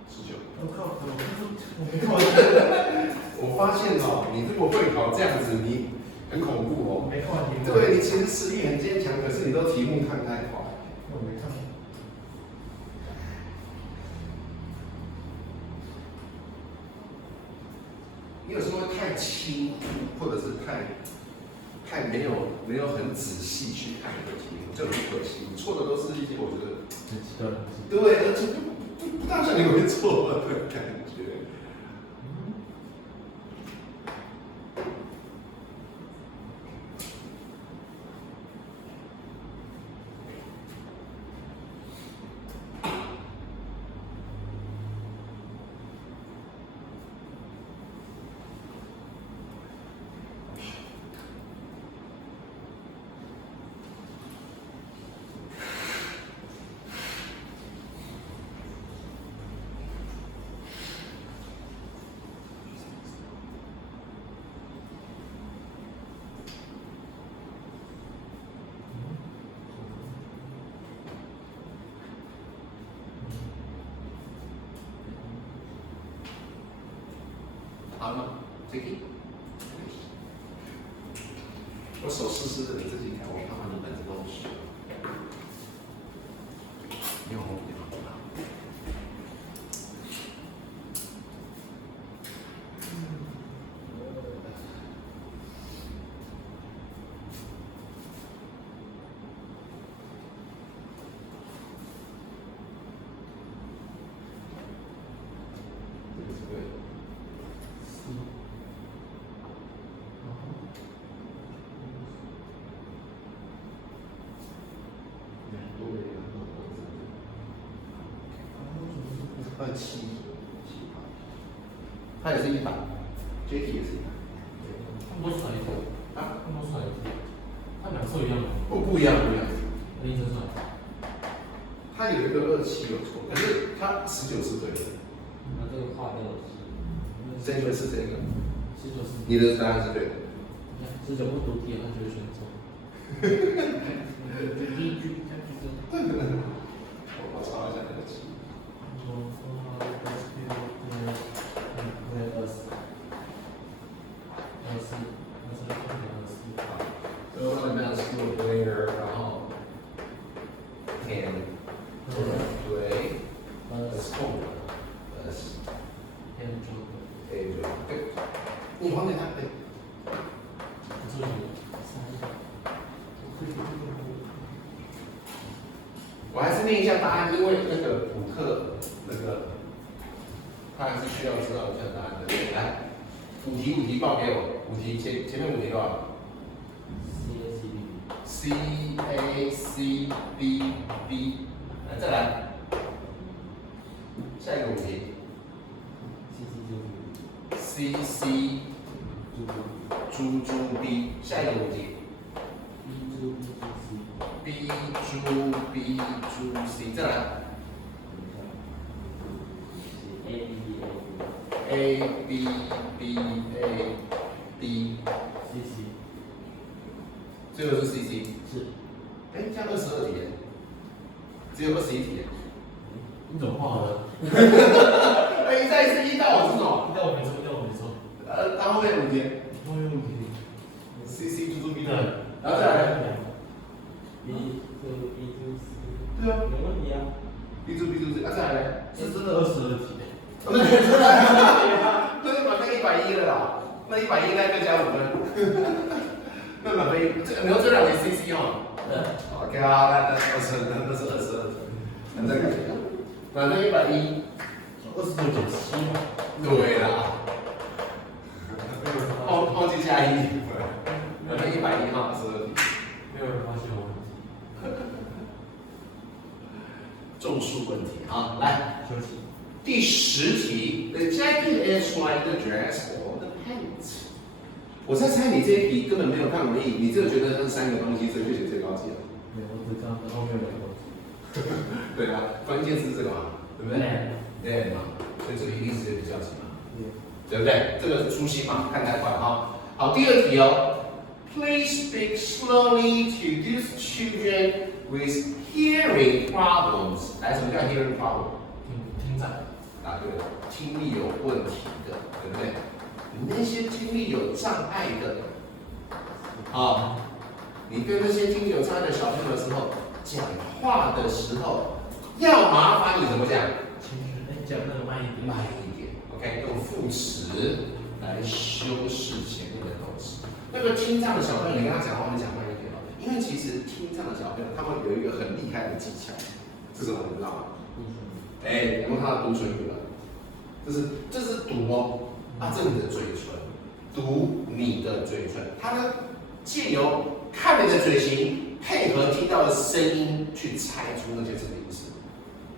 ，19。我靠，我没看我发现哦，你如果会考这样子，你很恐怖哦。没看完题目。对，你其实实力很坚强，可是你都题目看太快。我没看。你有时候会太轻忽，或者是太没有很仔细去看这个题目，就很可惜。你错的都是一些我觉得很极端的东西。对，而且不大像你会错的感觉。好了吗？这个。我手湿湿的，你自己看，我怕把你本子弄湿了。用红笔好吗？这个是对的。多了一个27，它也是100，阶梯也是100。看不出来一个，啊，看不出来一个，它两侧一样吗？不一样，不一样。那一针出来，它有一个27有错，可是它19是对的，那这个划掉了正确是这个， 19是，你的答案是对的。 19不读题，他就会选错。第一句这样子。我抄一下那个题。Winner， 然后 can 对 ，is 空的 ，is angel，对，你还给他对。我还是念一下答案，因为那个补课那个，他还是需要知道一下答案的。来，5题报给我，5题前面5题多少 ？C A C B B， 来再来，下一个5题 C C 猪 B， 下一个5题 B 猪 C， 再来 A B B A D， 最后是 C C。 是。哎，这样22题，只有21题。你怎么画的？哎，再一次1到5是什么？一到5没错，一到5没错。它后面5题。后面5题。C C 猪 B 对，然后再来。B 猪 C。对啊。没问题啊。B 猪 C， 再来。是真的22题。那就满分110了啦。那110那个加5分。那满分这个你要这2题 C C 哦。对。OK 啊，那是22题。那再改一下。满分110。29.7嘛。对啦。忘记加1。满分110哈，22题。没有人发现我问题。种树问题啊，来。休息。第10题 ，The jacket is like the dress or the pants。我在猜你这一题根本没有看文艺，你就觉得那3个东西所以就写最高级了。没有，我只看后面2个东西。对啊，关键是这个嘛，对不对？对嘛，所以这个一定是比较级嘛，对不对？这个粗心嘛，看太快哈。好，第2题哦。Please speak slowly to these children with hearing problems。来，什么叫 hearing problem？ 听障。答对了，听力有问题的，对不对？你那些听力有障碍的，啊，你对那些听力有障碍的小朋友的时候，讲话的时候，要麻烦你怎么讲？讲那个慢一点，慢一点 ，OK， 用副词来修饰前面的动词。那个听障的小朋友，你跟他讲话，你讲慢一点哦，因为其实听障的小朋友，他们有一个很厉害的技巧，是什么？你知道吗？哎，有没有看到读唇语了？这是读哦，啊，这是你的嘴唇，读你的嘴唇，它呢借由看你的嘴型，配合听到的声音去猜出那些字的意思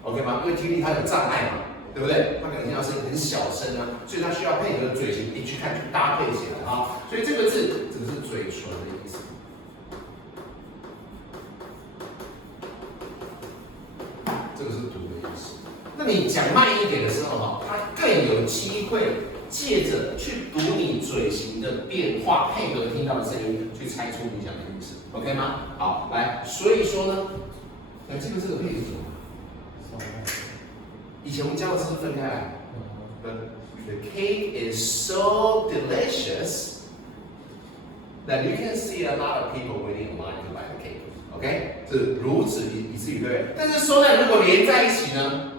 ，OK 吗？因为听力它有障碍嘛，对不对？它可能听到声音很小声啊，所以它需要配合嘴型一去看去搭配起来啊，所以这个字只是嘴唇的意思。这个是读的意思。那你讲慢一点的时候哈，它更有机会借着去读你嘴型的变化，配合听到的声音去猜出你讲的意思 ，OK 吗？好，来，所以说呢，这个配置什么？以前我们教的是分开来。The cake is so delicious. that you can see a lot of people waiting in line to buy the cake. OK， 是如此以至于对不对？但是收带如果连在一起呢？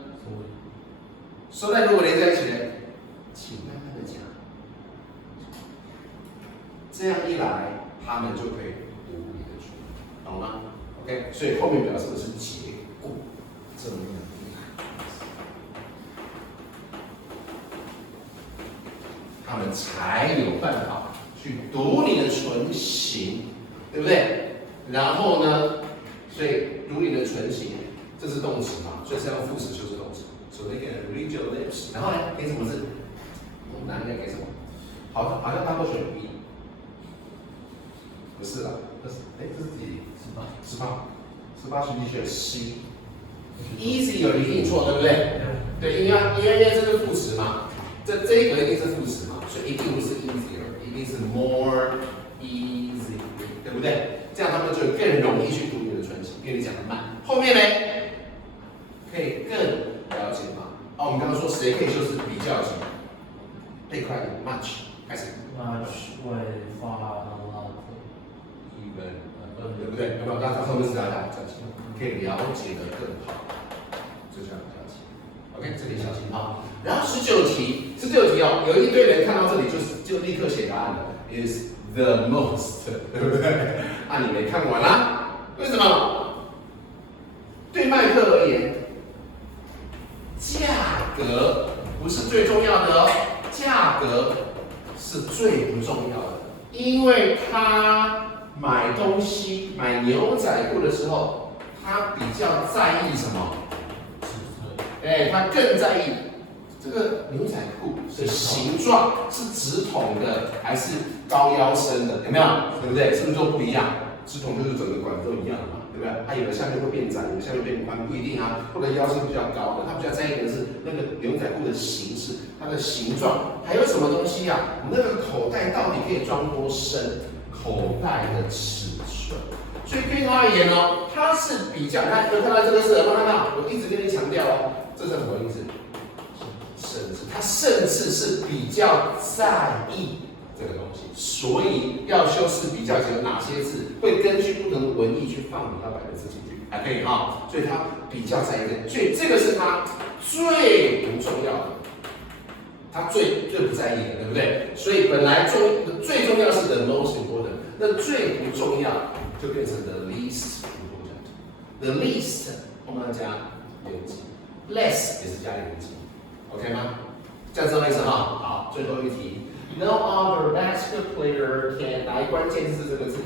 收带如果连在一起呢？请慢慢的讲，这样一来，他们就可以独立的去，懂吗 ？OK， 所以后面表示的是结果，这么样。他们才有办法去读你的唇形，对不对？然后呢，所以读你的唇形，这是动词嘛，所以是要副词就是动词。So they can read your lips。然后呢，给什么字？我们男人给什么？好像他都选 B。不是啦，这是几？18学期选 C。Easy 有一定错，对不对？对，因为这是副词嘛，这一个一定是副词嘛，所以一定不是 easier， 一定是 more easy， 对不对？这样他们就更容易去读你的唇形，因为你讲的慢。后面呢，可以更了解嘛。我们刚刚说谁可以修饰比较级？背快点 ，much 开始。much 会发 a lot even， 对不对？有没有？那后面是大家交集，可以了解的更好，就这样交集。OK， 这里小心哈。然后19题哦，有一堆人看到这里就立刻写答案了 ，is the most， 对不对？啊，你没看完啦？为什么？对麦克而言，价格不是最重要的哦，价格是最不重要的，因为他买东西买牛仔裤的时候，他比较在意什么？他更在意这个牛仔裤的形状是直筒的还是高腰身的，有没有？对不对？是不是都不一样？直筒就是整个管都一样嘛，对不对？它有的下面会变窄，有的下面变宽，不一定啊。或者腰是比较高的，他比较在意的是那个牛仔裤的形式，它的形状，还有什么东西啊？那个口袋到底可以装多深？口袋的尺寸。所以对他而言呢，他是比较，看到这个是有没有看到？我一直跟你强调哦，这是什么意思？他甚至是比较在意这个东西，所以要修饰比较级有哪些字，会根据不同的文意去放你要摆的字进去，还可以哈。所以他比较在意的，所以这个是他最不重要的，他最不在意的，对不对？所以本来最重要是 the most important， 那最不重要就变成 the least important。the least 我们要加连级 ，less 也是加连级 ，OK 吗？这样知道意思哈？好，最后一题。No other basketball player can 来，关键字是这个字，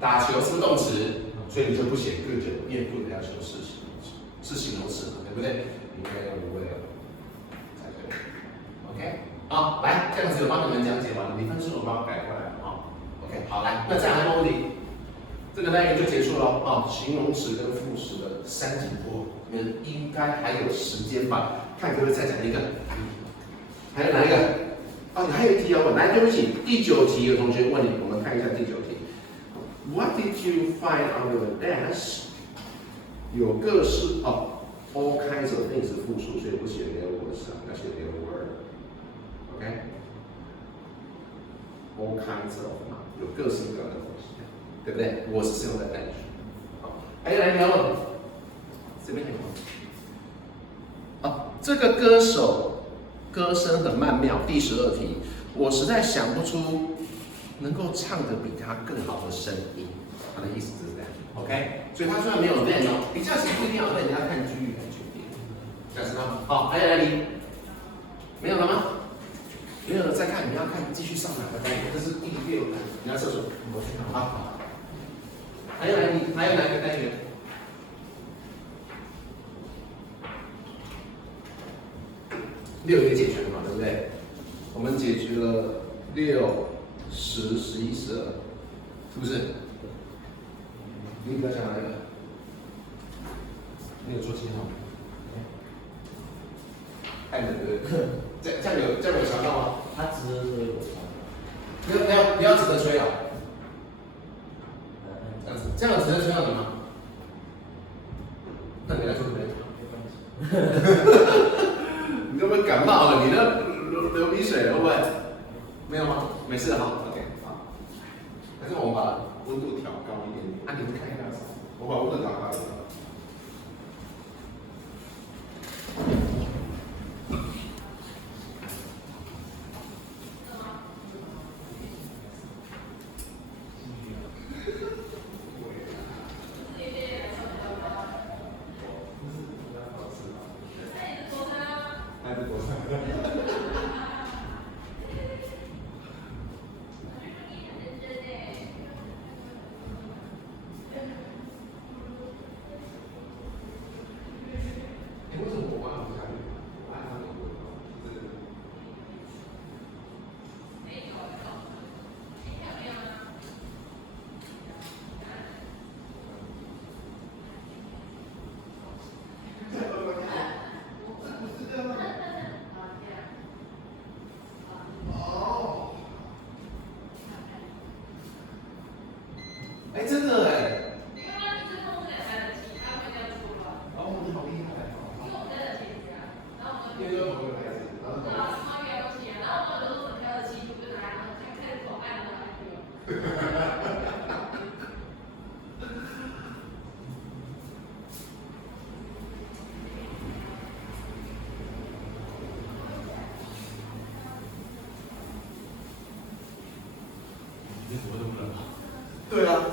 打球是动词，所以你就不写 good， 因为 good 要求是形容词嘛，对不对？你应该用 will 才对。OK， 好，来，这样子我帮你们讲解完了，你分数我帮我改过来了啊。OK， 好，来，那再来问问题，这个单元就结束了啊。形容词跟副词的三级波，你们应该还有时间吧？看可不可以再讲一个。还有哪一个？哦，还有一题要问。来，对不起，第9题有同学问你，我们看一下第9题。What did you find on your desk？ 有各式all kinds of things 是复数，所以不写 there was 啊，要写 there were。OK？All kinds of 嘛，有各式各样的东西，对不对？was 是用在单句。好，还有来你要问，这边有吗？这个歌手。歌声很曼妙，第12题，我实在想不出能够唱得比他更好的声音。他的意思是这样 ，OK？ 所以他虽然没有 then 哦，比较级不一定要 then， 你要看句来决定，这样知道吗？好，还有哪里？没有了吗？没有了，再看，你要看继续上哪个单元？这是第6单，你要厕所，我去拿。好，还有哪里？还有哪个单元？6也解决了嘛，对不对？我们解决了6、10、11、12，是不是？你要讲哪一个？你有做记号吗？太冷对不对？这样有想到吗？他指的是有你要指着吹啊？这样指着吹到你吗？那你来做这边。你会不会感冒了？你那流鼻水会不会？没有吗？没事哈。OK， 好。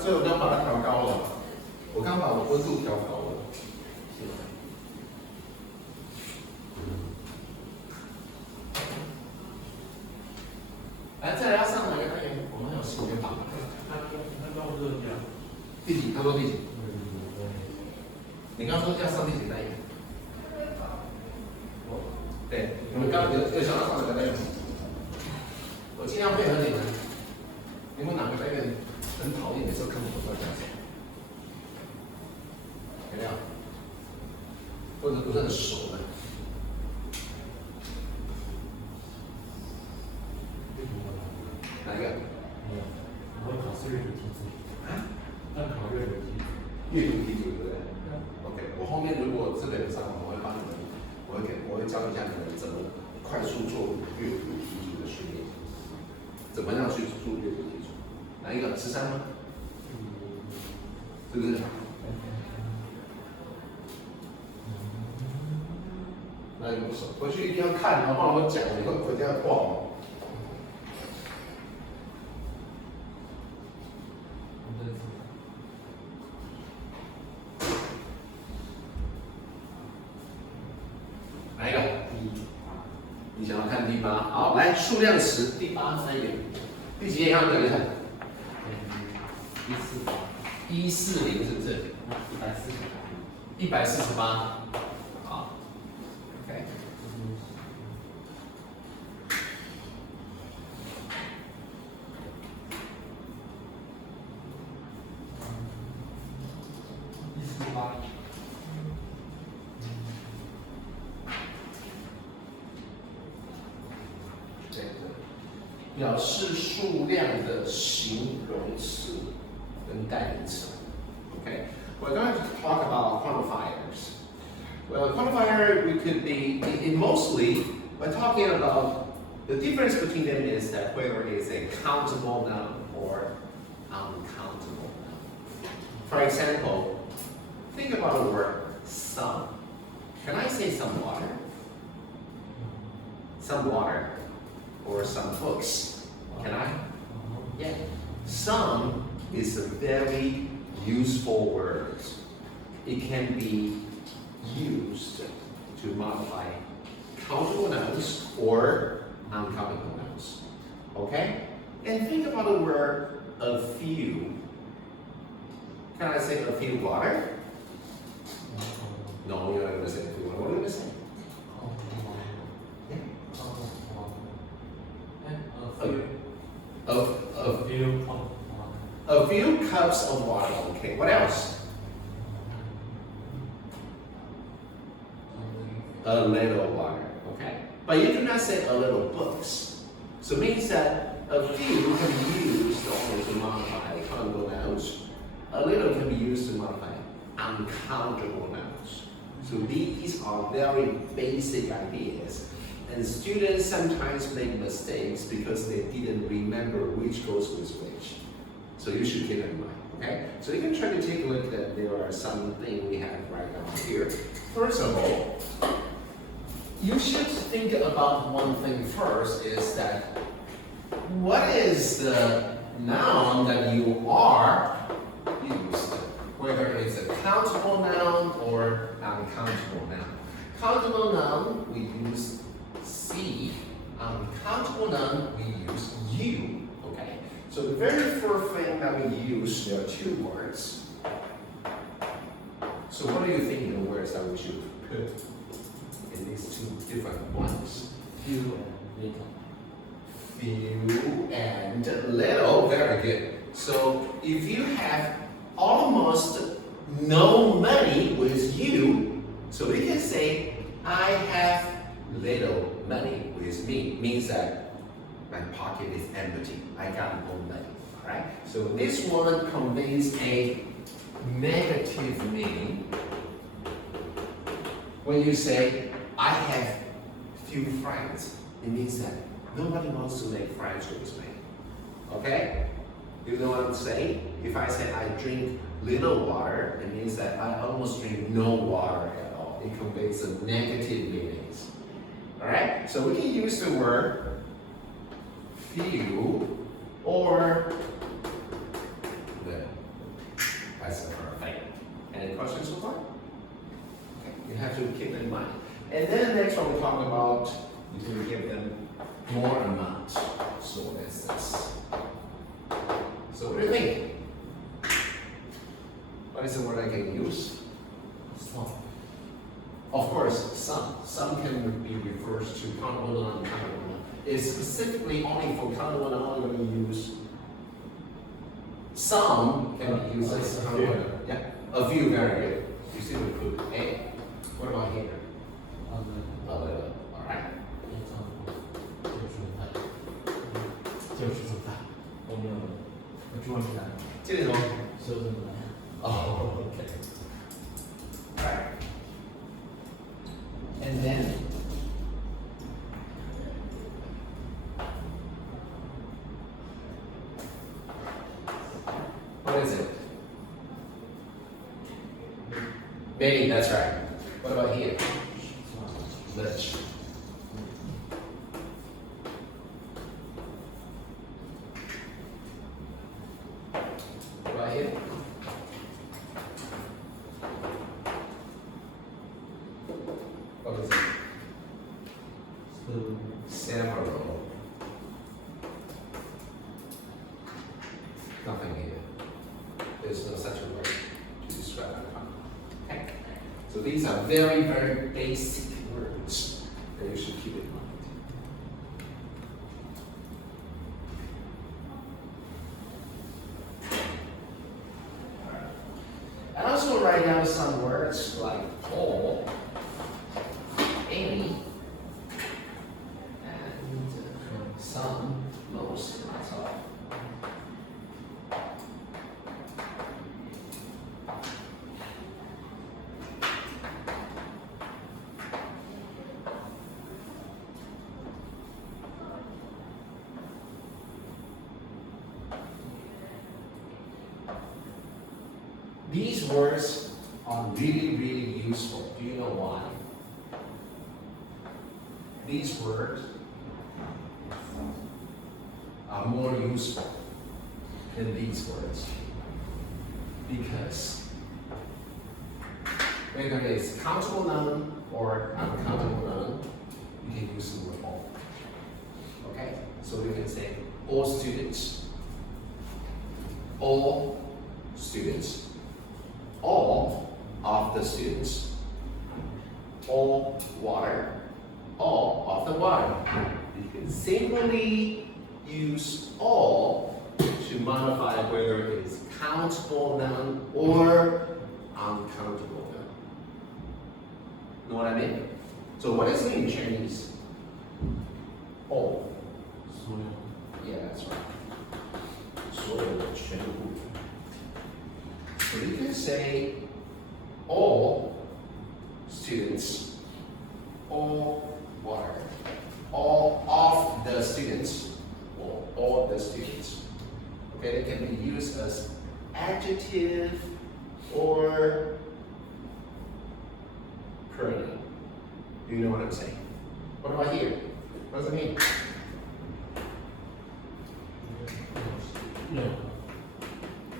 所以我刚把它调高了，我刚把我温度调高了，是吗？来，再来要上哪个单元？我们还有时间吧？他到热量，第几？他说第几？你刚说要上第几单元？对，你们刚有想要上哪个单元？我尽量配合你们。你们哪个单元很讨厌？每次看我都在讲什么？有没有？或者不是很熟的？哪一个？我会考试阅读题组，啊？要考阅读题组。阅读题组对不对？OK，我后面如果这边上，我会帮你们，我会教一下你们怎么快速做阅读题组的训练，怎么样去做阅读题组？哪一个？13吗？是不是？那就不熟，回去一定要看，然后帮我讲，以后回家要挂哦。哪一个？你想要看第8？好，来数量词第8那一个，第几页要讲一下？140是不是？148。好 ，OK。表示数量的形容词跟代名词。Okay, we're going to talk about quantifiers. Well, quantifier we could be mostly we're talking about the difference between them is that whether it is a countable noun or uncountable noun. For example, think about the word some. Can I say some water? Some water. Or some books. Can I? Yeah. Some is a very useful word. It can be used to modify countable nouns or uncountable nouns. Okay? And think about the word a few. Can I say a few water? No, you're not going to say a few water. What are you going to say? A few cups of water. Okay, what else? A little water. Okay, but you do not say a little books. So it means that a few can be used only to modify countable nouns. A little can be used to modify uncountable nouns. So these are very basic ideas. And students sometimes make mistakes because they didn't remember which goes with which. So you should keep in mind, okay? So you can try to take a look at there are some things we have right now here. First of all, you should think about one thing first is that what is the noun that you are used, whether it's a countable noun or uncountable noun. Countable noun, we use C. Uncountable noun, we use you. Okay. So the very first thing that we use, there are two words. So what do you think the words that we should put in these two different ones? Few and little. Few and little. Very good. So if you have almost no money with you, so we can say I have little money with me, means that my pocket is empty. I got no money. Alright? So this one conveys a negative meaning. When you say I have few friends, it means that nobody wants to make friends with me. Okay? You know what I'm saying? If I say I drink little water, it means that I almost drink no water at all. It conveys a negative meanings. Alright? So we can use the word few or little. And then next one we talk about, you can give them more amount. So that's this. So what do you think? What is the word I can use? Some. Of course, some. Some can be refers to countable noun and countable noun. It's specifically only for countable noun we're going to use. Some can be used as a countable few. noun. Yeah, a few, very good. You see we put a. What about here? A little. All right. 就是这么大，我没有，我中文不来，这个什么？所以我怎么来？ Oh, okay. All right. And then. What is it? Maybe, that's right. What about here? Lich. What about here? What is it? Several. Nothing here. There's no such a word to describe it. Okay. So these are very, very basic words that you should keep in mind. I also write down some words like Paul, Amy, and some, most, that's all. These words are really, really useful. Do you know why? These words are more useful than these words. Because whether it's countable noun or uncountable noun, you can use the word all. Okay? So we can say all students, all students, all of the students, all water, all of the water. You can simply use all to modify whether it is countable noun or uncountable noun. Know what I mean? So what is it in Chinese? All. 所有 Yeah, that's right. 所有的全部。So you can say all students, all water, all of the students, or all the students. Okay, it can be used as adjective or pronoun. Do you know what I'm saying? What about here? What does it mean? 六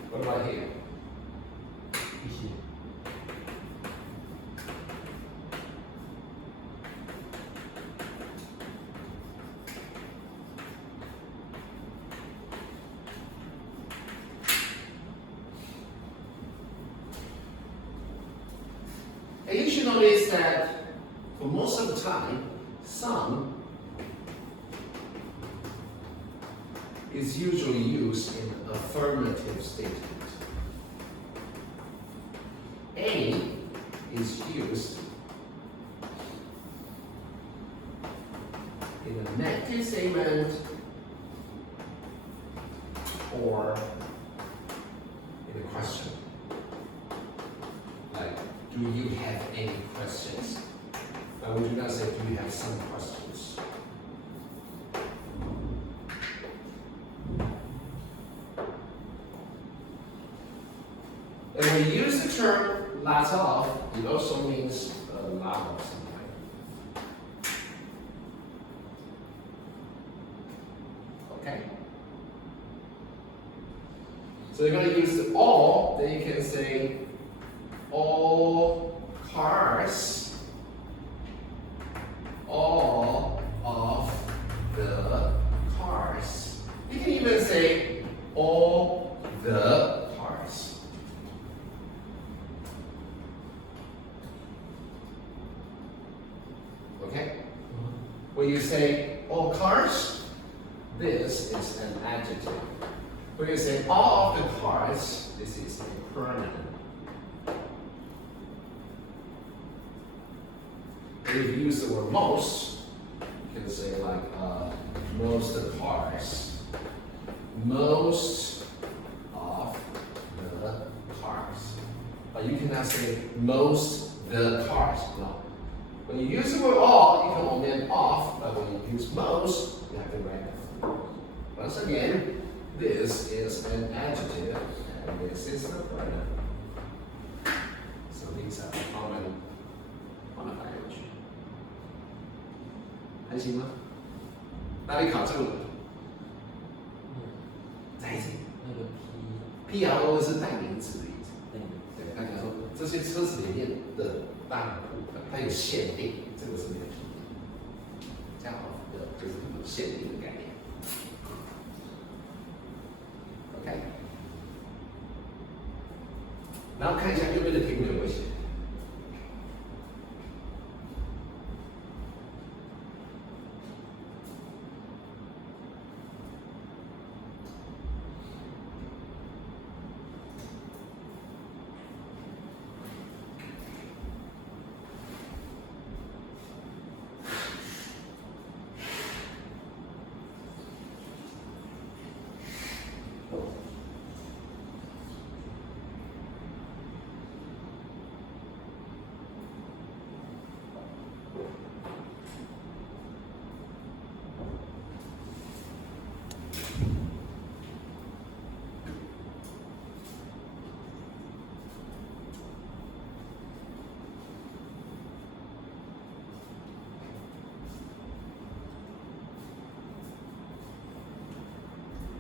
What about here? 一些 And you should notice that for most of the time, some is usually used in affirmative statement. A is used in a negative statement or in a question. Like, do you have any questions? Now we do not say, do you have some questions? And when you use the term lots of, it also means a lot of something. Okay? So you're going to use the all, then you can say all cars When you say all cars, this is an adjective. When you say all of the cars, this is a pronoun. If you use the word most, you can say like most of the cars. Most of the cars. But you cannot say most the cars. No. When you use the word all, you can omit off, but when you use most, you have to write it. Once again, this is an adjective, and this is a pronoun. So these are common modifiers. 还行吗？哪里考证了？再一次。那个 PRO 是代名词的意思。对，对，他讲说这些车子里面的大部分它有限定，这个是没有限定。这样的就是有限定的概念。OK， 然后看一下右边的题目有没有写。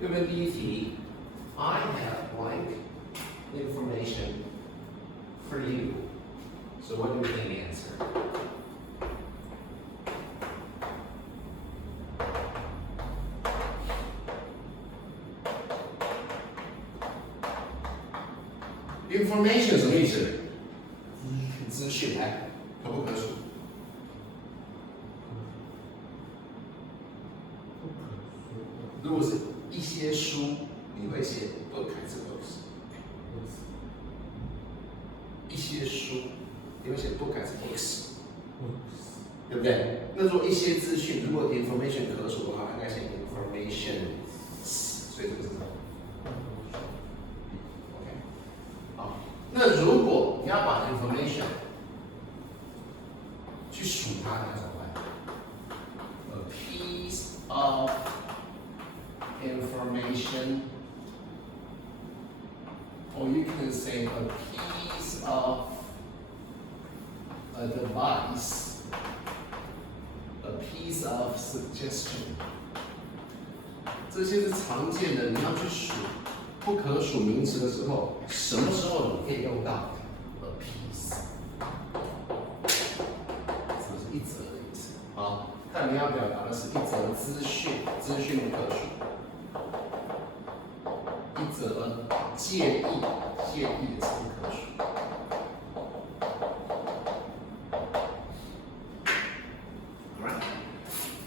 右边第一题 I have blank information for you. So what do you think the answer? Information 什么意思？资讯，来，可不可数？如果是一些书，你会写 book 还是 books？ 一些书，你会写 book 还是 books？ 对不对？那如果一些资讯，如果 information 可数的话，应该写 information， 所以这个是什么 ？OK， 好，那如果你要把 information 去数它，该怎么办 ？A piece of information, or you can say a piece of a device, a piece of suggestion. 这些是常见的，你要去数不可数名词的时候，什么时候你可以用到 a piece？ 这是一则的意思。好，看你要表达的是一则资讯，资讯不可数。一则建议，建议也是不可数。Alright，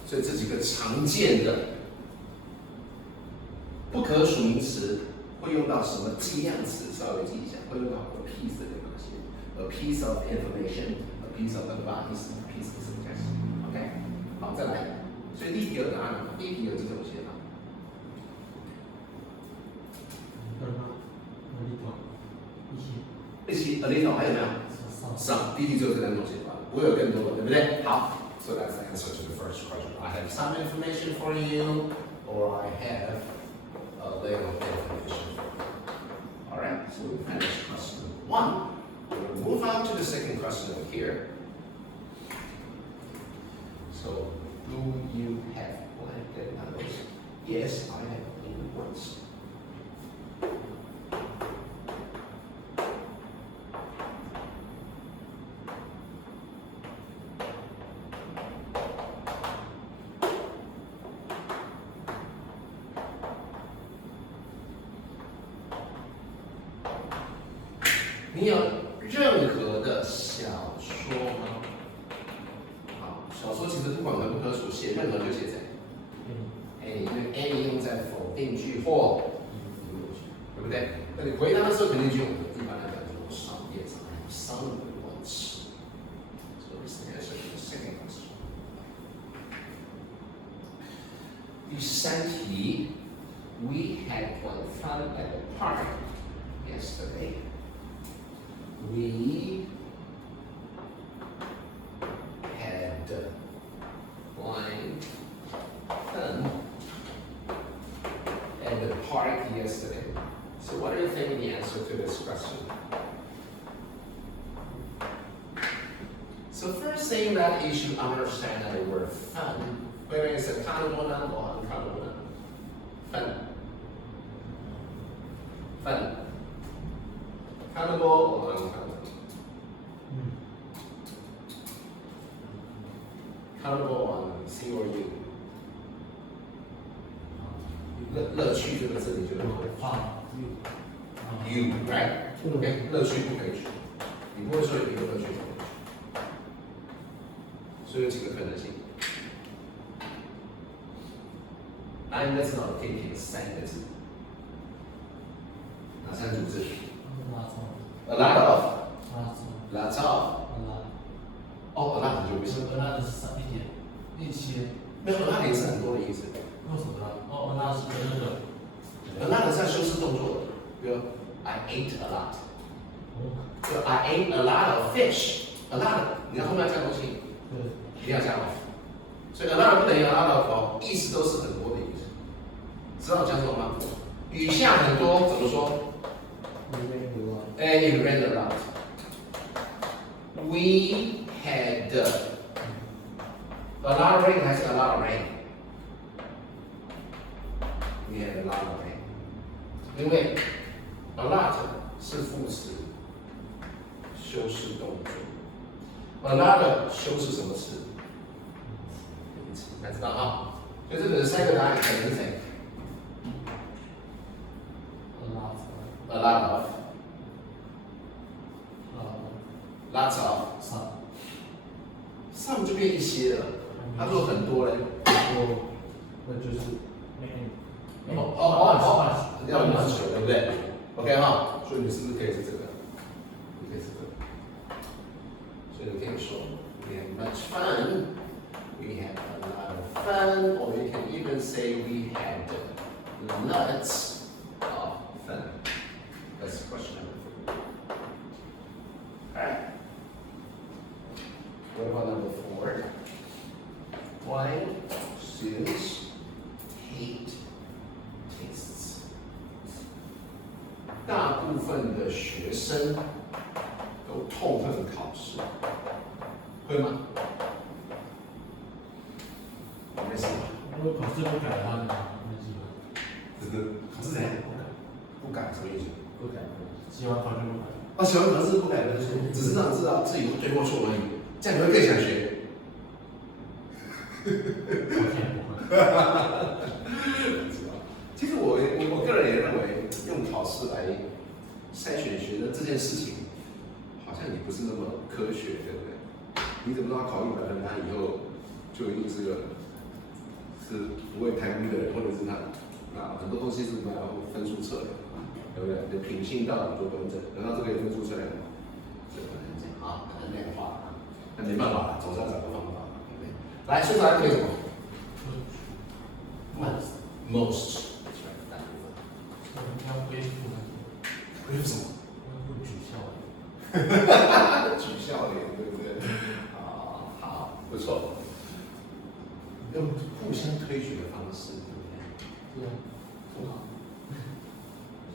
所以这几个常见的不可数名词会用到什么计量词？稍微记一下，会用到 a piece 的东西 ，a piece of information， a piece of advice， a piece of suggestion。OK， 好，再来。所以第一题有答案了，第一题有这种写法。一起 a little 还有没有 some？ 第一题只有这两种写法，不会有更多的，对不对？好 ，so that's the answer to the first question. I have some information for you, or I have a little information. All right, so we finished question 1. We'll move on to the second question over here. So, do you have blanket numbers? Yes, I have blank ones.你有任何的小说吗？好，小说其实不管可不可数，写写任何就写谁 any，因为 any 用在否定句或疑问句，对不对？那你回答的时候肯定就用一般来讲就 some yes I have some good ones。So this is the answer to the second question。第三题 ，We had one fun at the park yesterday. We had one fun at the park yesterday. So what do you think the answer to this question? So first thing that you should understand that the word fun, whether it's a countable noun or uncountable noun. Fun. Fun. Countable or uncountable? Countable on C or U? 乐趣这个字你觉得会？U, right? OK， 乐趣不可以取，你不会说有一个乐趣怎么取？所以有几个可能性。答案应该是脑可以填三个字，哪三组字 ？A lot of, lots of。哦，a lot 就不是。那是一点一些，没有，a lot 也是很多的意思。为什么呢？哦，那是那个。a lot 是要修饰动作的，比如 I ate a lot， 就 I ate a lot of fish，a lot， 你要后面要加东西，对，一定要加 of， 所以 a lot 不等于 a lot of 哦，意思都是很多的意思。知道我讲什么吗？雨下很多怎么说？哎 ，it rained a lot。We had a lot of rain 还是 a lot of rain？We had a lot of rain， 因为 a lot 是副词，修饰动作 ，a lot 修饰什么词？名词，大家知道啊？所以这个三个答案可能是谁 ？a lot of，lots of，some 就变一些了。他说很多嘞，那就是要满水，对不对 ？OK 哈，所以你是不是可以是这个？你可以是这个。所以你可以说 We had much fun. We had a lot of fun, or you can even say we had lots of fun. That's question number 3. Alright. What about number 4? Why students hate tests? 大部分的学生都痛恨考试，会吗？没事吧？如果考试不改的话，那基本这个考试怎样？不改什么意思？不改，喜欢考就不改。啊，喜欢考试不改分数，只是让你知道自己对或错而已，这样你会更想学。其实我个人也认为，用考试来筛选学生这件事情，好像也不是那么科学，对不对？你怎么知道考100分，他以后就一定是不会贪污的人，或者是他很多东西是要分数测量，对不对？你的品性到底多端正，难道这个有分数测量吗？这很难讲啊，很难量化啊。那没办法了，总是要找个方法，对不对？来，宣传可以什么 ？Most。要恢复恢复什么？举孝举孝廉，对不对？啊，好，不错。用互相推举的方式，对不对？对啊，很好。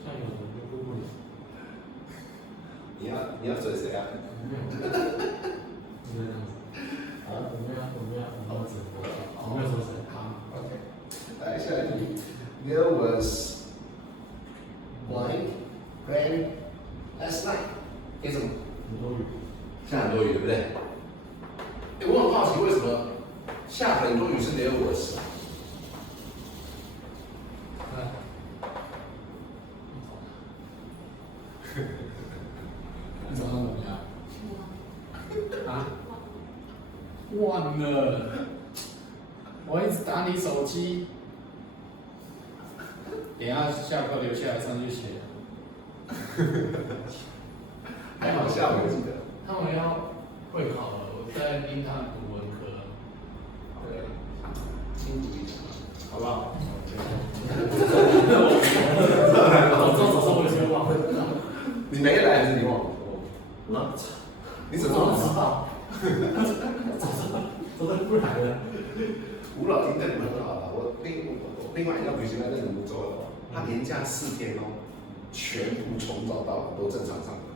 像有人就会问你要追谁啊？没有，这样子。啊，我没有说谁。好 ，OK。来，下一题。There was blank rain last night。给什么？很多雨。下很多雨，对不对？我很好奇，为什么下很多雨是没有我的事？你早上怎么样？啊？忘了。我一直打你手机。等一下下课留下来上去写。还好下午记得。他们要会考了，我在盯他们读文科。对，辛苦一点，好不好？早知道早上我就忘了。你没来还是你忘了？啊？你怎么知道？早上不来了。吴老听得很好了，我另外一个补习班在泸州的，他连假4天哦，全部从早到晚都正常上课，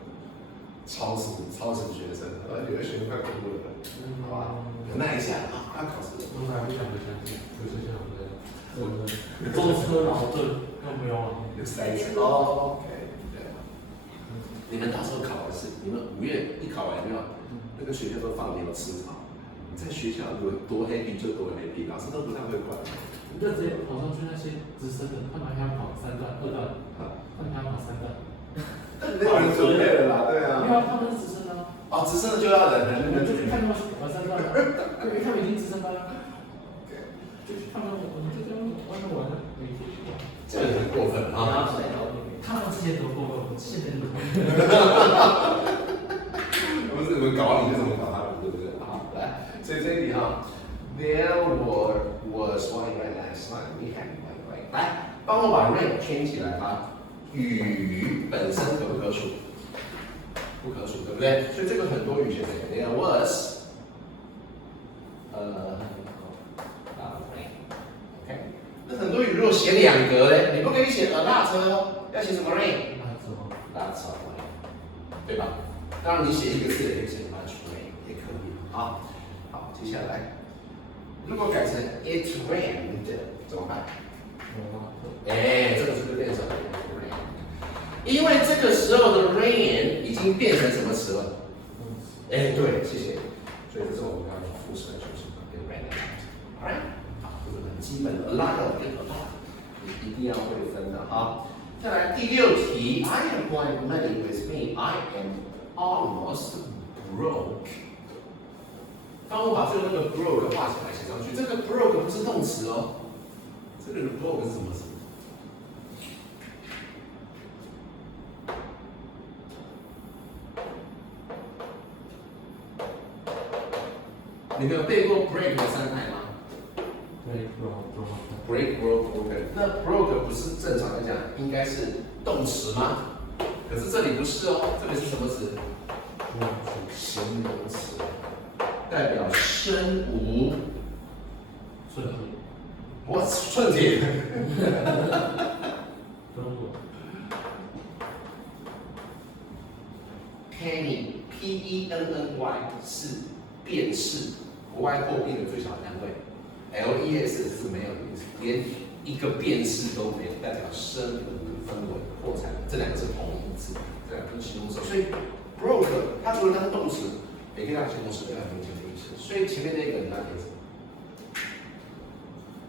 超时学生，有的学生快哭了，好吧，忍耐一下啊，要考试。我还不想回家，就是这样的，舟车劳顿更不用了。有塞车哦，OK， 对。你们到时候考的是，你们5月一考完有没有？那个学校都放牛吃草。在学校有多 happy 就多 happy， 老师都不太会管。你就直接跑上去那些直升的，他们还要跑3段、2段，他们还要跑3段。没有人准备了啦，对啊。没有，他们是直升的。哦，直升的就要忍，你们就去看他们跑3段了，对，他们已经直升班了。就去看他们，我们就这样玩着玩着，每天去玩。这个很过分啊！他们之前多过分，现在多过分。不是你们搞你就怎么搞他们，对不对？好，来。所以这一题哈 ，There was one rain last night. We had one rain. 来，帮我把 rain 圈起来吧。雨本身可不可数？不可数，对不对？所以这个很多雨写这个 There was rain. OK， 那很多雨如果写2格嘞，你不可以写 a lot 哦，要写什么 rain？ Lots of rain， 对吧？当然你写1个字也可以写 much rain， 也可以。好。好，接下来，如果改成 it rained 怎么办？哎，这个是不是变成 rain？ 因为这个时候的 rain 已经变成什么词了？哎，对，谢谢。所以这是我们刚刚复式的就是 it rained a lot。Alright， 好，这是很基本的 a lot 跟 a lot， 你一定要会分的哈。再来第6题 ，I have one money with me. I am almost broke。当我把这个那个 broke 画起来写上去，这个 broke 不是动词哦，这个 broke 是什么词？你们有背过 break 的3态吗 ？break broke broken。那 broke 不是正常来讲应该是动词吗？可是这里不是哦，这里是什么词？形容词。代表身无顺体，我顺体。Penny P-E-N-N-Y 是辨识，国外货币的最小单位。LES 是没有的意思，连一个辨识都没有，代表身无分文破产，这2个是同义词，这2个是形容词。所以 broke 它除了当动词，也可以当形容词，也可以当名词的意思。所以前面那个你那点什么？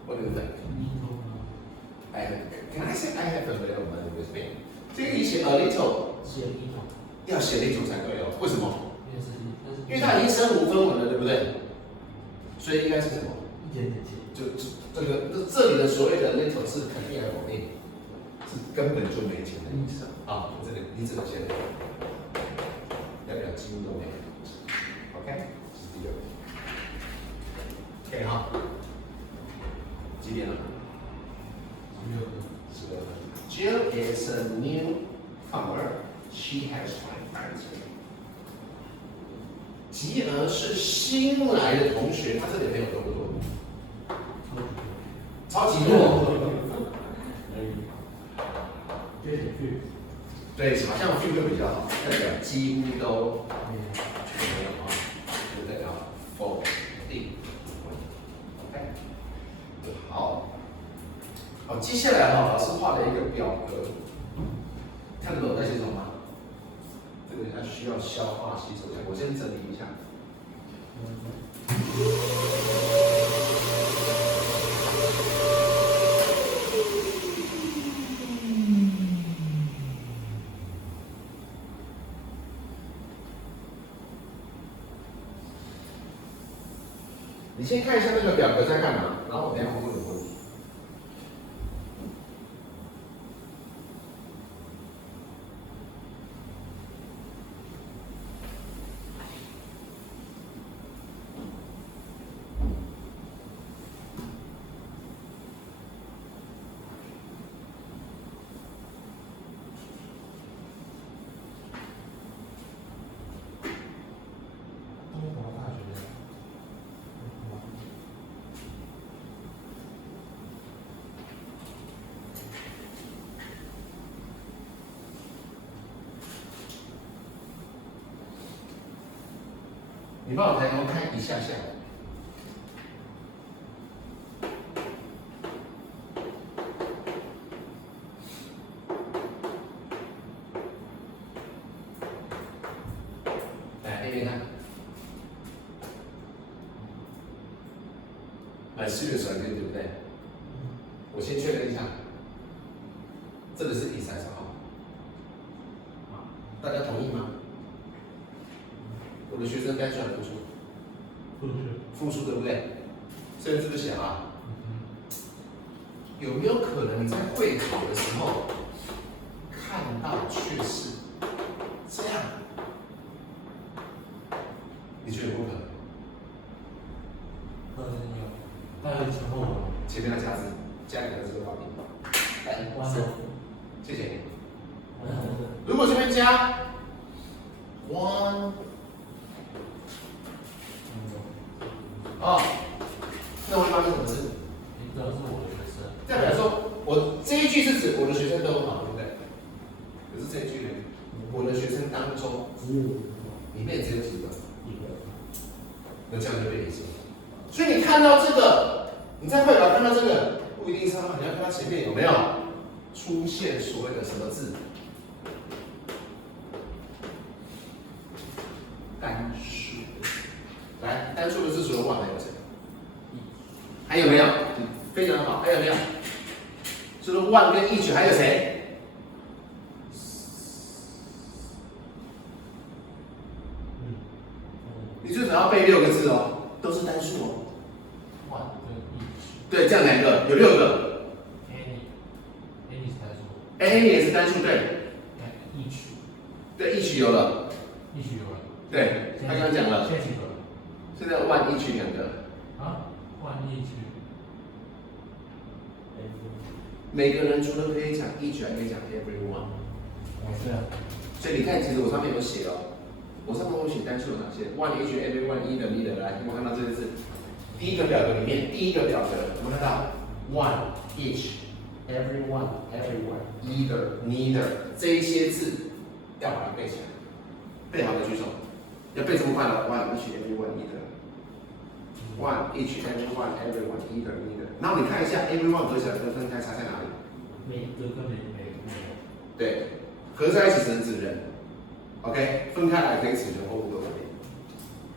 我对不对？Can I say I have a little money with me？ 这个你写 a little， 要写 little 才对哦。为什么？因为它已经身无分文了，对不对？所以应该是什么？就这里的所谓的 little 是肯定还是否定？是根本就没钱的意思啊！这里你只能写 little， 代表几乎都没有。OK， 这是第6题。OK 哈，几点了？12分。Jill is a newcomer. She has 5 friends. 吉儿是新来的同学，他这里朋友多不多？超级多。对，好像 few 会比较好，代表几乎都没有啊，就代表否定。OK， 好，好，接下来哈，老师画了一个表格，看得懂在写什么吗？这个它需要消化吸收一下，我先整理一下。你先看一下那个表格在干嘛，然后我等一下会问你问题。东华大学的。你帮我抬头看一下下。来那边看。蛮serious idea，对不对？我先确认一下，这个是第30号，大家同意吗？我的学生单数还是复数？复数对不对？所以是不是写啊？有没有可能你在会考的时候看到却是这样？你觉得有不可能？大概前后文。前面要加字，加2个字的话题。来，谢谢你。如果这边加 one， 哦，那会发生什么事？一个是我的学生。代表说，我这一句是指我的学生都很好，对不对？可是这一句呢，我的学生当中，里面只有几个？那这样就变理解。所以你看到这个，你在会考看到这个，不一定是你要看它前面有没有出现所谓的什么字？单数。来，单数的字除了 one 还有谁？还有没有？非常好，还有没有？除了 one 跟 each 还有谁？你最少要背6个字哦，都是单数哦。one 跟 each。对，这样2个，有6个。Any 是单数。Any 也是单数，对。each。对 ，each 有了。each 有了。对，他刚刚讲了。现在几个？现在 one each 2个。啊，one each。每个人除了可以讲 each， 还可以讲 everyone。是啊。所以你看，其实我上面有写哦。我上面会写单数有哪些 ？one each everyone either neither 来，有没有看到这个字？第一个表格里面，第一个表格有没有看到 one each everyone either neither 这一些字要把它背起来，背好的举手。要背这么快的 one each everyone either。one each everyone either neither。然后你看一下 everyone 合起来跟分开差在哪里？每个跟每对，合在一起只能指人。OK， 分开来可以指人或物的问题。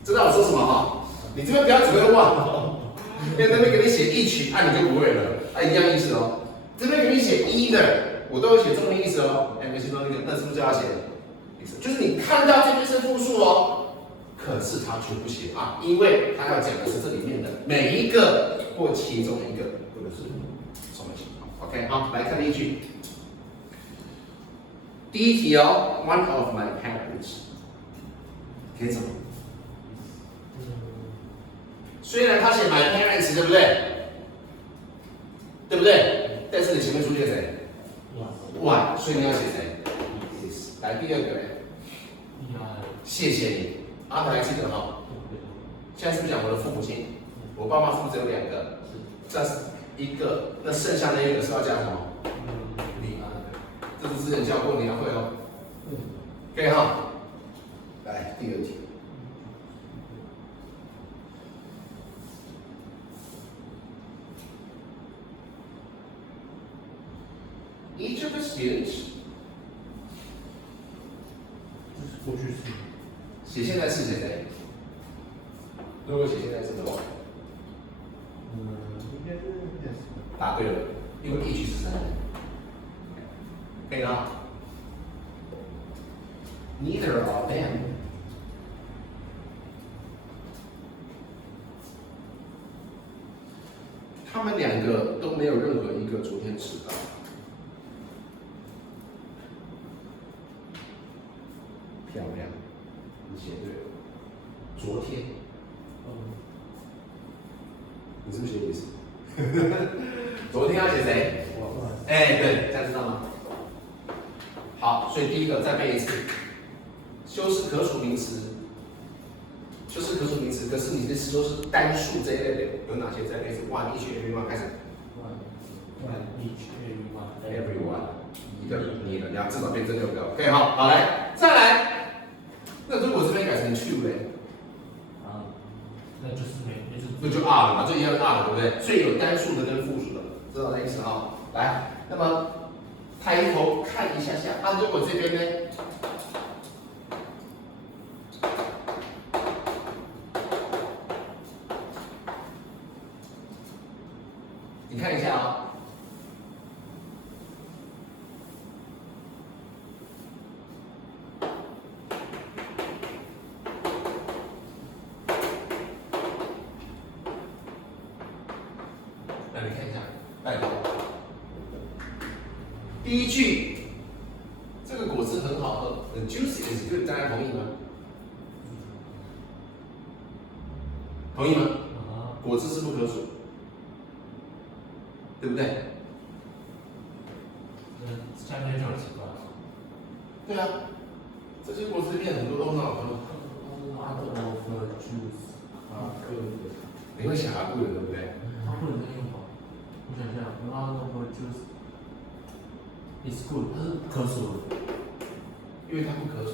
知道我说什么哈？你这边不要只会忘哦，因为那边给你写each，你就不会了，一样意思哦。这边给你写 either， 我都有写中文意思哦。没写中文意思，那是不是就要写意思？就是你看到这边是复数哦，可是他却不写啊，因为他要讲的是这里面的每一个或其中一个，或者是什么情况。OK， 好，来看例句。第一题哦 ，one of my parents， 可以怎么？虽然他写 my parents， 对不对？对不对？但是你前面出现谁 ？one， 所以你要写谁 ？is。来第二个，谢谢你。阿德还记得哈？现在是不是讲我的父母亲？我爸妈是不是只有2个？这是一个，那剩下那一个是要加什么？你。这是之前教过，你要会哦。可以哈。来第2题。Each of the students， 这是过去式。写现在式谁谁？如果写现在式的话，应该是答对了，因为 each 是3人。可以了。Neither of them 他们两个都没有任何一个昨天迟到。漂亮，你写对了。昨天，你是不是写意思？昨天要写谁？哎，对，这样知道吗？好，所以第一个再背一次，修饰可数名词。修饰可数名词，可是你的说是单数这一类的，有哪些？再类似 one each everyone 开始。One each everyone， 你的，你要至少变这6个。OK， 好，来，再来。那如果这边改成 two 嘞？那就是那就 R 了嘛，这一样 R 了，对不对？所以有单数的跟复数的，知道这意思哈？来，那么抬头看一下下，啊，如果这边呢？你看一下啊、那你看一下，带头。第一句，这个果汁很好喝 ，The juice is good， 大家同意吗？同意吗？果汁是不可数，对不对？下面就很奇怪。对啊，这些果汁里面很多都很好喝。你会想它不能，对不对？它不能这样用吧？我想想 ，another juice is good， 它是可数的，因为它不可数，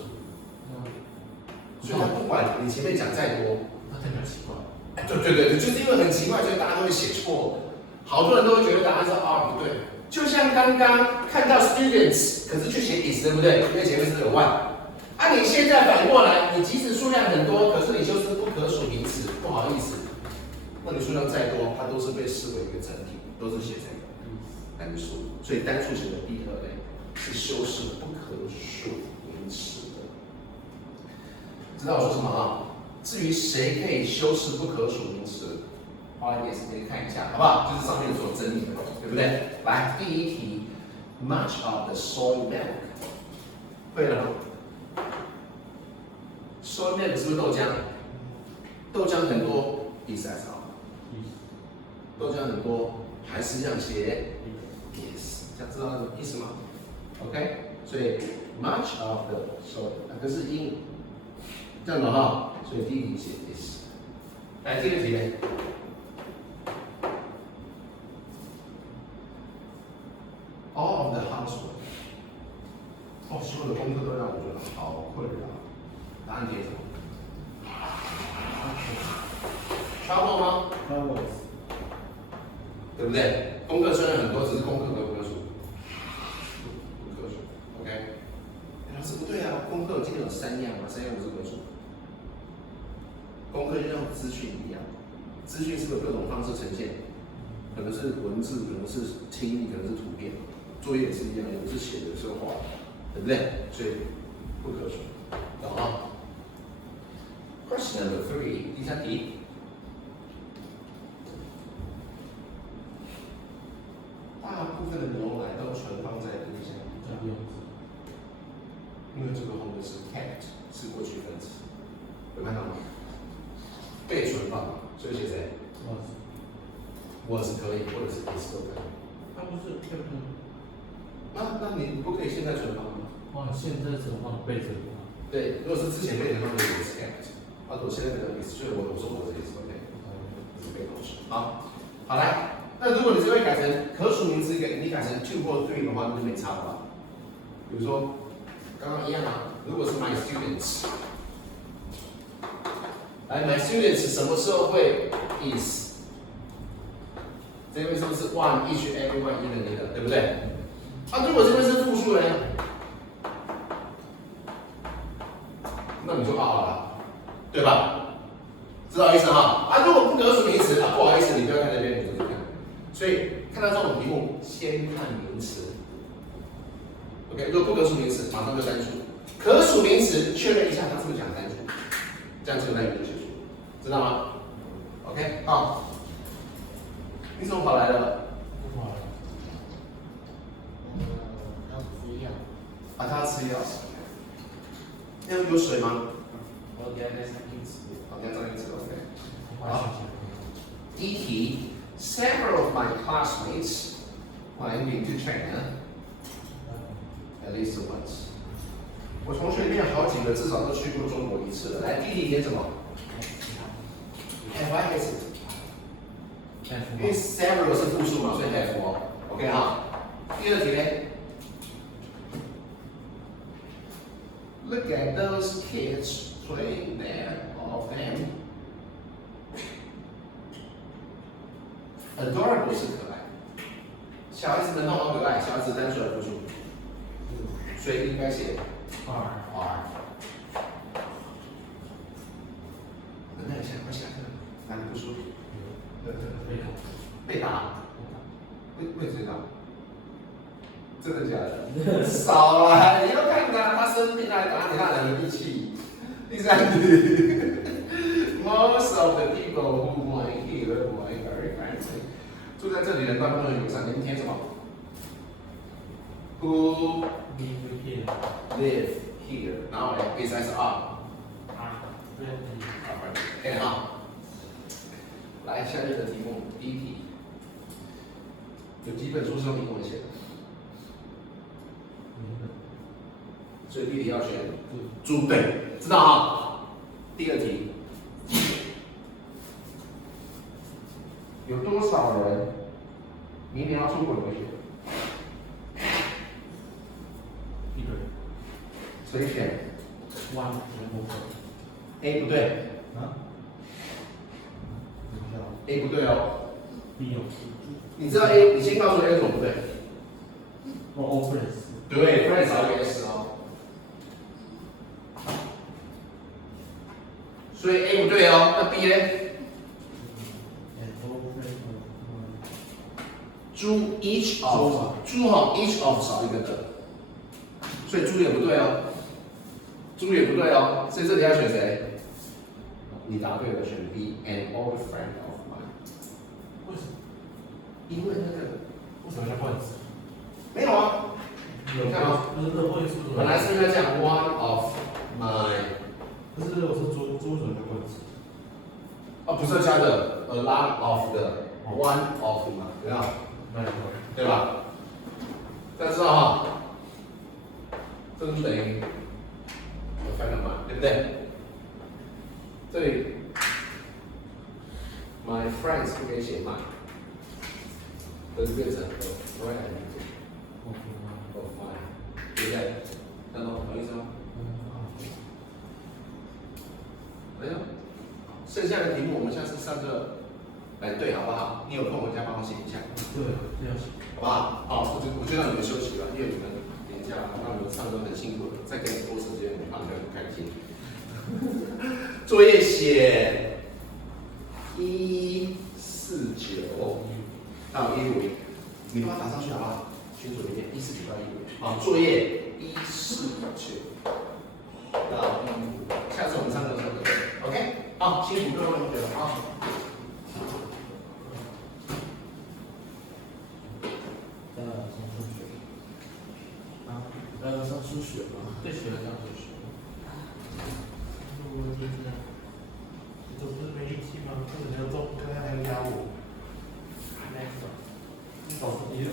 所以它不管你前面讲再多，它听起来奇怪。对，就是因为很奇怪，所以大家都会写错。好多人都会觉得答案是 R 不对，就像刚刚看到 students， 可是却写 is， 对不对？因为前面是有 one。啊，你现在反过来，你即使数量很多，可是你就是不可数名词，不好意思，那你数量再多，它都是被视为一个整体，都是写这个单数。所以单数型的闭合类是修饰不可数名词的。知道我说什么啊？至于谁可以修饰不可数名词，花一点时间看一下，好不好？就是上面所整理的，对不对？来，第一题 ，much of the soy milk， 会了吗？soy milk 是不是豆浆？豆浆很多，意思还是好。豆浆很多，还是这样写 ，yes， 这样知道那个意思吗 ？OK， 所以 much of the soy， 可是音这样的哈。所以第一题写 is， 来第二题呢 ？All of the housework， 所有的功课都让我觉得好困扰。答案填什么 ？Trouble 吗 Troubles， 对不对？功课虽然很多，只是功课都不可数，不可数。OK， 老师不对啊，功课今天有3样嘛，3样不是可数。功课就像资讯一样，资讯是有各种方式呈现，可能是文字，可能是听力，可能是图片，作业也是一样，有的是写的，有的是画的，对不对？所以不可数，懂吗 ？Question number 3，第3题。大部分的牛奶都存放在冰箱，因为这个后面是 kept， 是过去分词，有看到吗？被存放，所以写谁 ？was 可以，或者是 is 都可以。它不是 kept 吗？那你不可以现在存放吗？现在存放被存放。对，如果是之前被存放的 is kept， 如果现在的 is， 所以我说我这 is OK， 是被动式。好，好来，那如果你这边改成可数名词，你改成 two 或 three 的话，那就没差了吧？比如说刚刚一样啊，如果是 my students。来 ，my students 什么时候会 is？ 这边是不是 one each everyone 一人一个，对不对？啊，如果这边是复数呢？那你就 R 了，对吧？知道意思哈？啊，如果不可数名词啊，不好意思，你不要看这边，你就看。所以看到这种题目，先看名词。OK， 如果不可数名词，马上就单数；可数名词，确认一下它是不是讲单数，这样这个单元就结束，知道吗 ？OK， 好。你怎么跑来了？不好了，要吃药。啊，他要吃药。有水吗？我等下再上去吃。好，你要上去吃 OK。好，第一题 ，Several of my classmates have been to China at least once。我同学里面有好几个至少都去过中国一次了。来，第一题填什么？Have I visited？因为 several 是复数嘛，所以 have 哦。OK 哈。第二题呢 ？Look at those kids playing there, all of them. Adorable 是可爱，小孩子们都好可爱，小孩子单数还是复数？所以应该写R。能耐一下，快下课，哪里不舒服？被打？为谁打？真的假的？少了，你要看他生病来打你，他哪有力气？第三题 ，Most of the people who were here were very friendly。住在这里的人大部分都很友善。你们填什么 ？Who live here？然后呢，第三是 are。OK 好。来，下面的题目，第一题，有几本书是用英文写的？所以第一题要选猪，对，知道哈。第二题，有多少人明年要出国留学？一个人，所以选弯全部分。A 不对啊？等一下，A 不对哦。 ，B 有。你知道 A， 你先告诉我 A 为什么不对？哦 ，friends。对 ，friends 少一个 S 哦。所以 A 不对哦，那 B 呢？猪 each of 猪哈 each of 少一个的，所以猪也不对哦，猪也不对哦，所以这里要选谁？你答对了，选 B，an old friend of mine。为什么？因为那个为什么要换词？没有啊，你看啊，不是那换词。本来是应该讲 one of my， 可是我是猪怎么就换词？哦，不是加的 a lot of 的 one of 嘛，对吧？对吧？大家知道哈，这个就等于我翻了嘛，对不对？这里 my friends 不可以写 my， 这就变成 a friend of mine， 对不对？看到什么意思吗？没有。剩下的题目我们下次上课来对好不好？你有空回家帮我写一下。对，这样写。好不好？好，我就让你们休息了，因为你们年假，让你们上课很辛苦了，再给你多时间，你们会很开心。作业写149到150，你帮我打上去好不好？清楚一点，149到150。好，作业149到150，下次我们上课的时候对 ，OK？ 好，辛苦各位同学了啊。上数学吗？对，学了上数学。我就是，你总是没力气吗？或者要做，刚才还要压我。那个，也有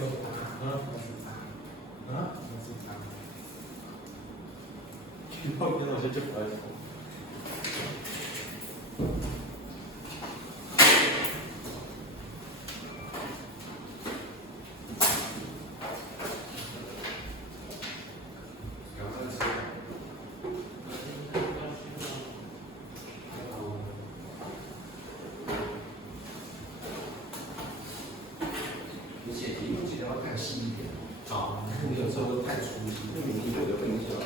以后跟老师就不要说。你写题目记得要看细一点，啊，你有时候都太粗心，因为你有的分析要出。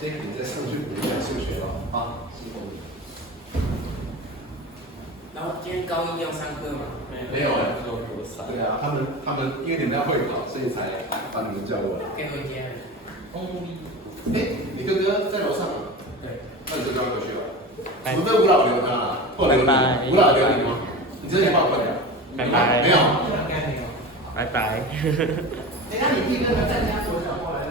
这一你再上去补一下数学了，啊，辛苦你。然后今天高一要上课吗？没有哎，给我多少？对啊，他们因为你们要会考，所以才把你们叫过来。可以回家。哎，你哥哥在楼上吗？对。那你就叫他回去了。除非吴老留他了，后留你，吴老留你吗？你真的帮我过来？拜拜没有。应该没有。拜拜。等一下你弟跟他站家左脚过来。